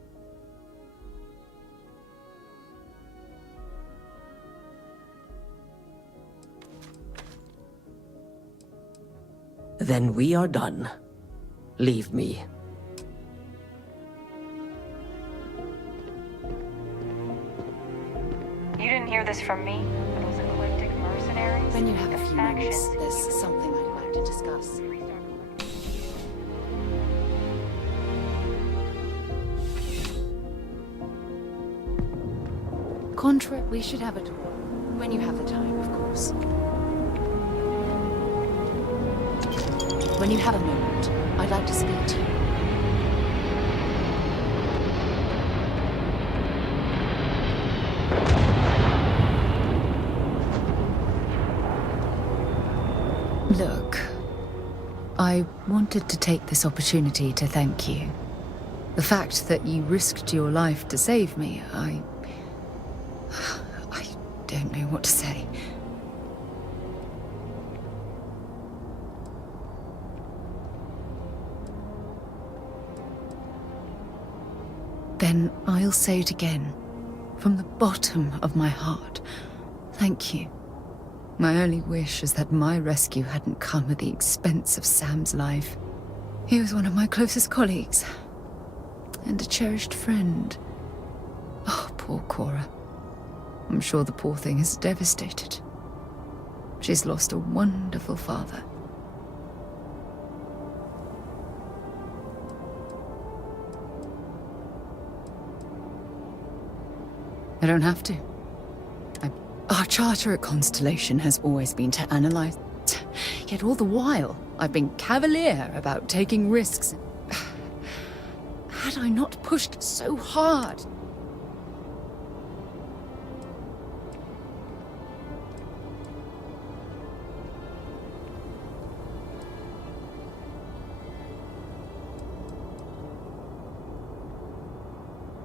Then we are done. Leave me. You didn't hear this from me? Those eclectic mercenaries? When you have the a few factions. minutes, there's something I'd like to discuss. Contra, we should have a talk. When you have the time, of course. When you have a moment, I'd like to speak to you. Look, I wanted to take this opportunity to thank you. The fact that you risked your life to save me, I don't know what to say. Then I'll say it again, from the bottom of my heart. Thank you. My only wish is that my rescue hadn't come at the expense of Sam's life. He was one of my closest colleagues, and a cherished friend. Oh, poor Cora. I'm sure the poor thing is devastated. She's lost a wonderful father. I don't have to. Our charter at Constellation has always been to analyze... Yet all the while, I've been cavalier about taking risks. Had I not pushed so hard?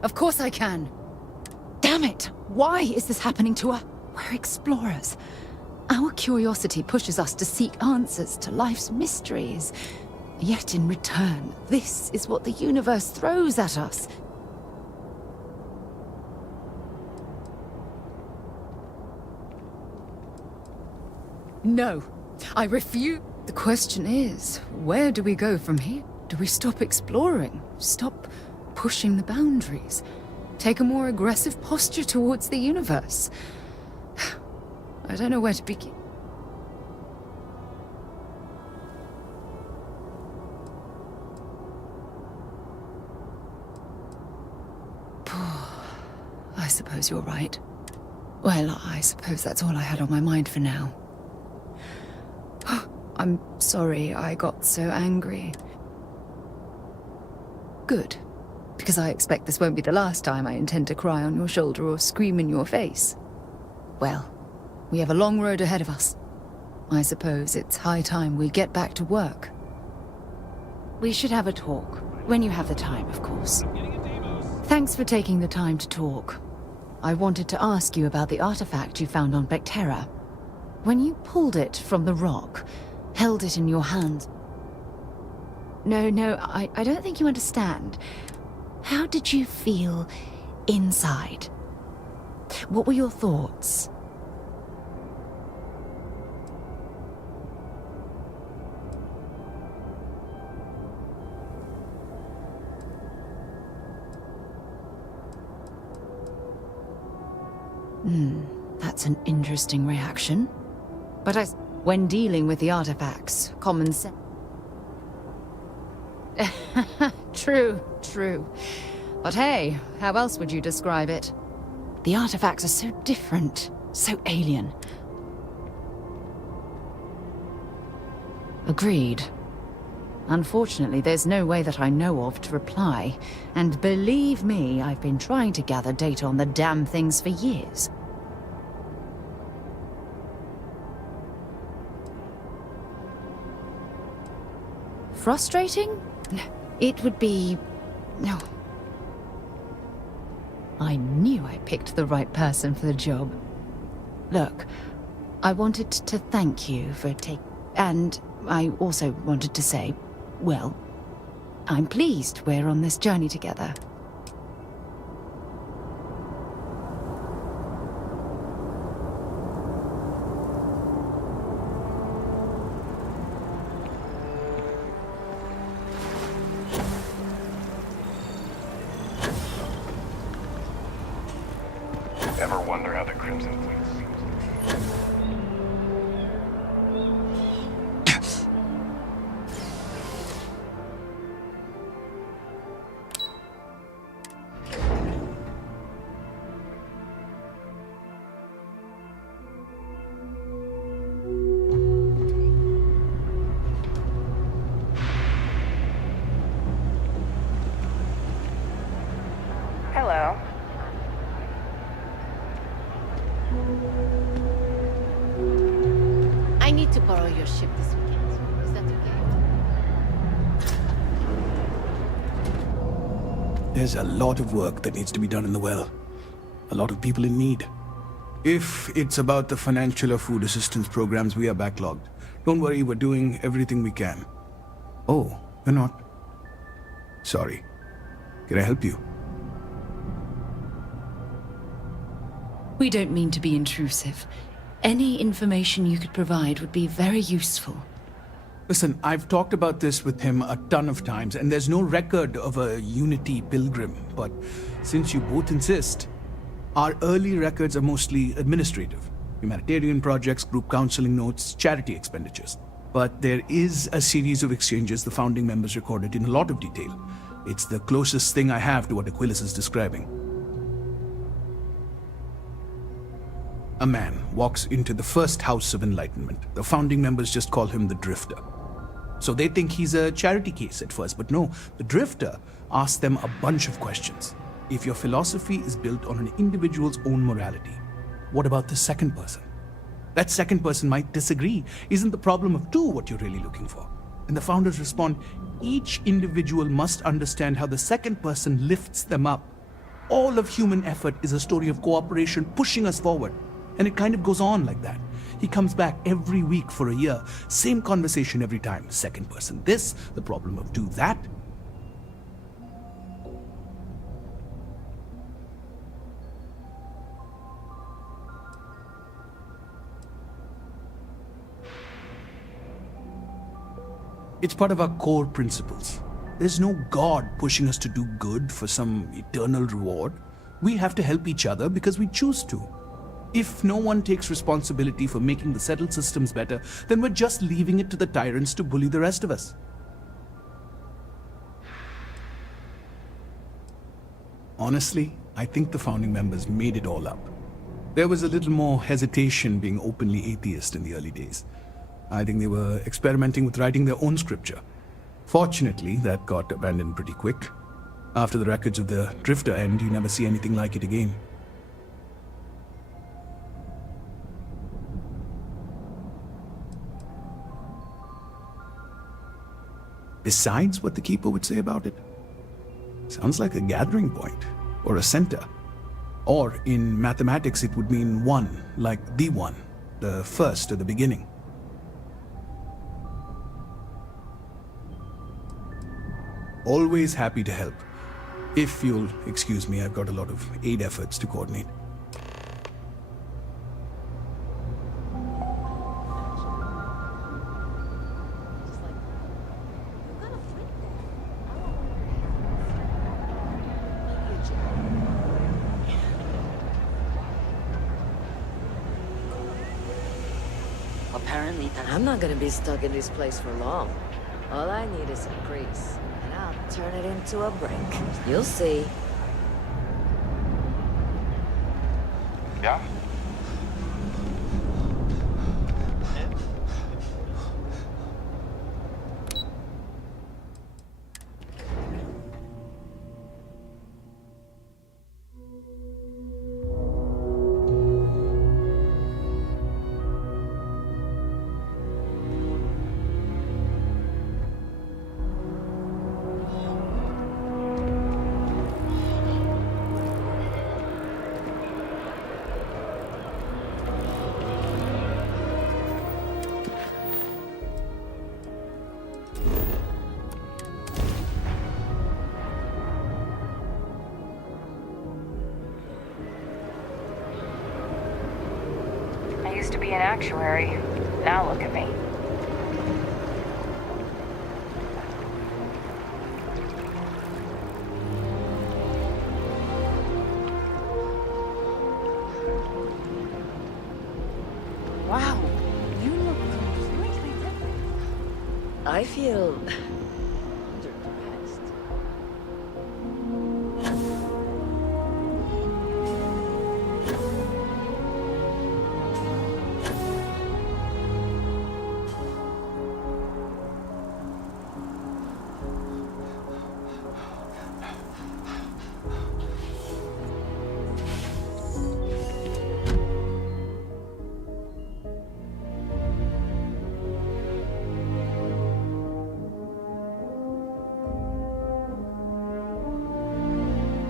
Of course I can. Damn it! Why is this happening to us? We're explorers. Our curiosity pushes us to seek answers to life's mysteries. Yet in return, this is what the universe throws at us. No, I refuse. The question is, where do we go from here? Do we stop exploring? Stop pushing the boundaries? Take a more aggressive posture towards the universe? I don't know where to begin. I suppose you're right. Well, I suppose that's all I had on my mind for now. I'm sorry I got so angry. Good, because I expect this won't be the last time I intend to cry on your shoulder or scream in your face. Well, we have a long road ahead of us. I suppose it's high time we get back to work. We should have a talk, when you have the time, of course. Thanks for taking the time to talk. I wanted to ask you about the artifact you found on Vectera. When you pulled it from the rock, held it in your hand... No, I don't think you understand. How did you feel inside? What were your thoughts? That's an interesting reaction. But when dealing with the artifacts, common sense... True. But hey, how else would you describe it? The artifacts are so different, so alien. Agreed. Unfortunately, there's no way that I know of to reply. And believe me, I've been trying to gather data on the damn things for years. Frustrating? It would be... No. I knew I picked the right person for the job. Look, I wanted to thank you for taking... And I also wanted to say, well, I'm pleased we're on this journey together. Ever wonder how the Crimson Fleet seems Hello. I need to borrow your ship this weekend. Is that okay? There's a lot of work that needs to be done in the well. A lot of people in need. If it's about the financial or food assistance programs, we are backlogged. Don't worry, we're doing everything we can. Oh, you're not? Sorry. Can I help you? We don't mean to be intrusive. Any information you could provide would be very useful. Listen, I've talked about this with him a ton of times, and there's no record of a Unity pilgrim. But since you both insist, our early records are mostly administrative. Humanitarian projects, group counseling notes, charity expenditures. But there is a series of exchanges the founding members recorded in a lot of detail. It's the closest thing I have to what Aquilas is describing. A man walks into the first house of enlightenment. The founding members just call him the Drifter. So they think he's a charity case at first, but no, the Drifter asks them a bunch of questions. If your philosophy is built on an individual's own morality, what about the second person? That second person might disagree. Isn't the problem of two what you're really looking for? And the founders respond, each individual must understand how the second person lifts them up. All of human effort is a story of cooperation pushing us forward. And it kind of goes on like that. He comes back every week for a year. Same conversation every time. Second person this, the problem of two that. It's part of our core principles. There's no God pushing us to do good for some eternal reward. We have to help each other because we choose to. If no one takes responsibility for making the settled systems better, then we're just leaving it to the tyrants to bully the rest of us. Honestly, I think the founding members made it all up. There was a little more hesitation being openly atheist in the early days. I think they were experimenting with writing their own scripture. Fortunately, that got abandoned pretty quick. After the records of the Drifter end, you never see anything like it again. Besides what the Keeper would say about it, sounds like a gathering point, or a center. Or in mathematics it would mean one, like the one, the first or the beginning. Always happy to help. If you'll excuse me, I've got a lot of aid efforts to coordinate. Apparently, I'm not gonna be stuck in this place for long. All I need is some grease, and I'll turn it into a brick. You'll see. Yeah? Used to be an actuary. Now look at me. Wow, you look completely different. I feel underdressed.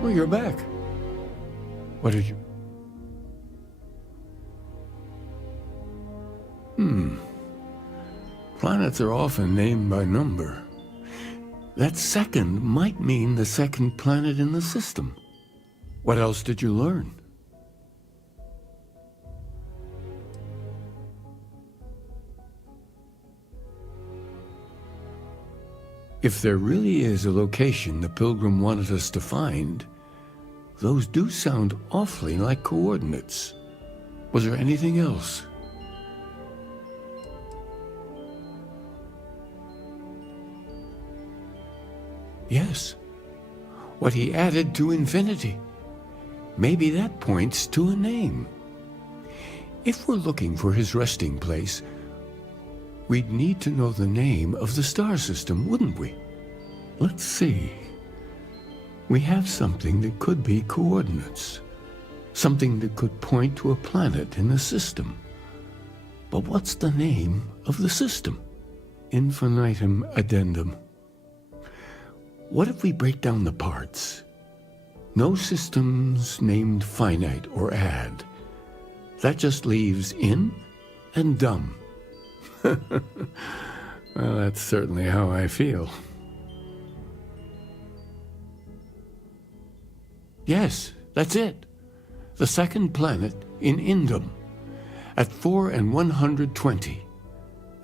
Oh, you're back. What did you... Planets are often named by number. That second might mean the second planet in the system. What else did you learn? If there really is a location the Pilgrim wanted us to find, those do sound awfully like coordinates. Was there anything else? Yes. What he added to infinity. Maybe that points to a name. If we're looking for his resting place, we'd need to know the name of the star system, wouldn't we? Let's see. We have something that could be coordinates. Something that could point to a planet in the system. But what's the name of the system? Infinitum addendum. What if we break down the parts? No systems named finite or add. That just leaves in and dumb. Well, that's certainly how I feel. Yes, that's it. The second planet in Indum, at 4 and 120.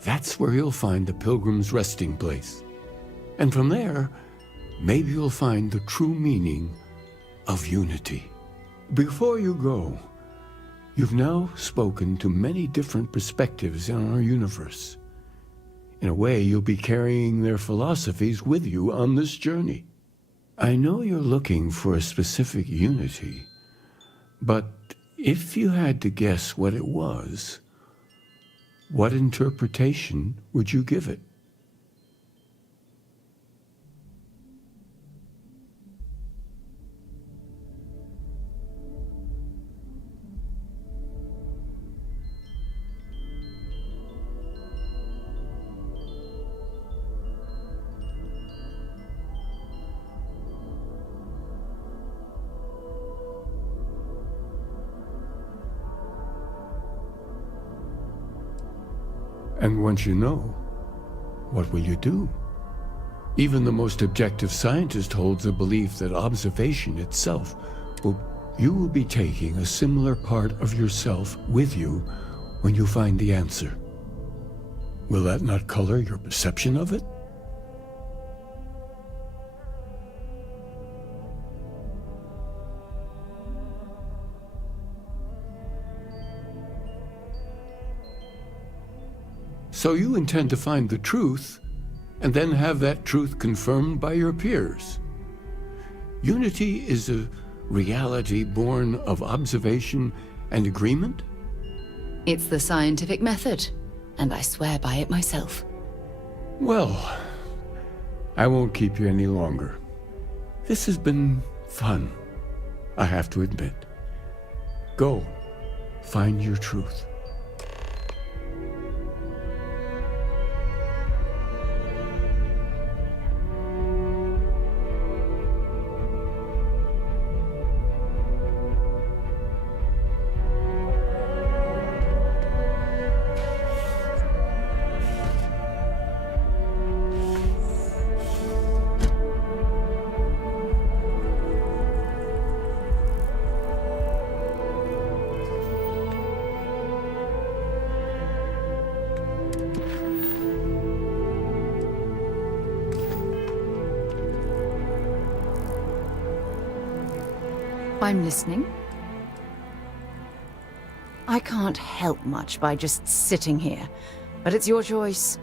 That's where you'll find the Pilgrim's resting place. And from there, maybe you'll find the true meaning of unity. Before you go, you've now spoken to many different perspectives in our universe. In a way, you'll be carrying their philosophies with you on this journey. I know you're looking for a specific unity, but if you had to guess what it was, what interpretation would you give it? And once you know, what will you do? Even the most objective scientist holds the belief that observation itself you will be taking a similar part of yourself with you when you find the answer. Will that not color your perception of it? So you intend to find the truth, and then have that truth confirmed by your peers. Unity is a reality born of observation and agreement? It's the scientific method, and I swear by it myself. Well, I won't keep you any longer. This has been fun, I have to admit. Go, find your truth. I'm listening. I can't help much by just sitting here, but it's your choice.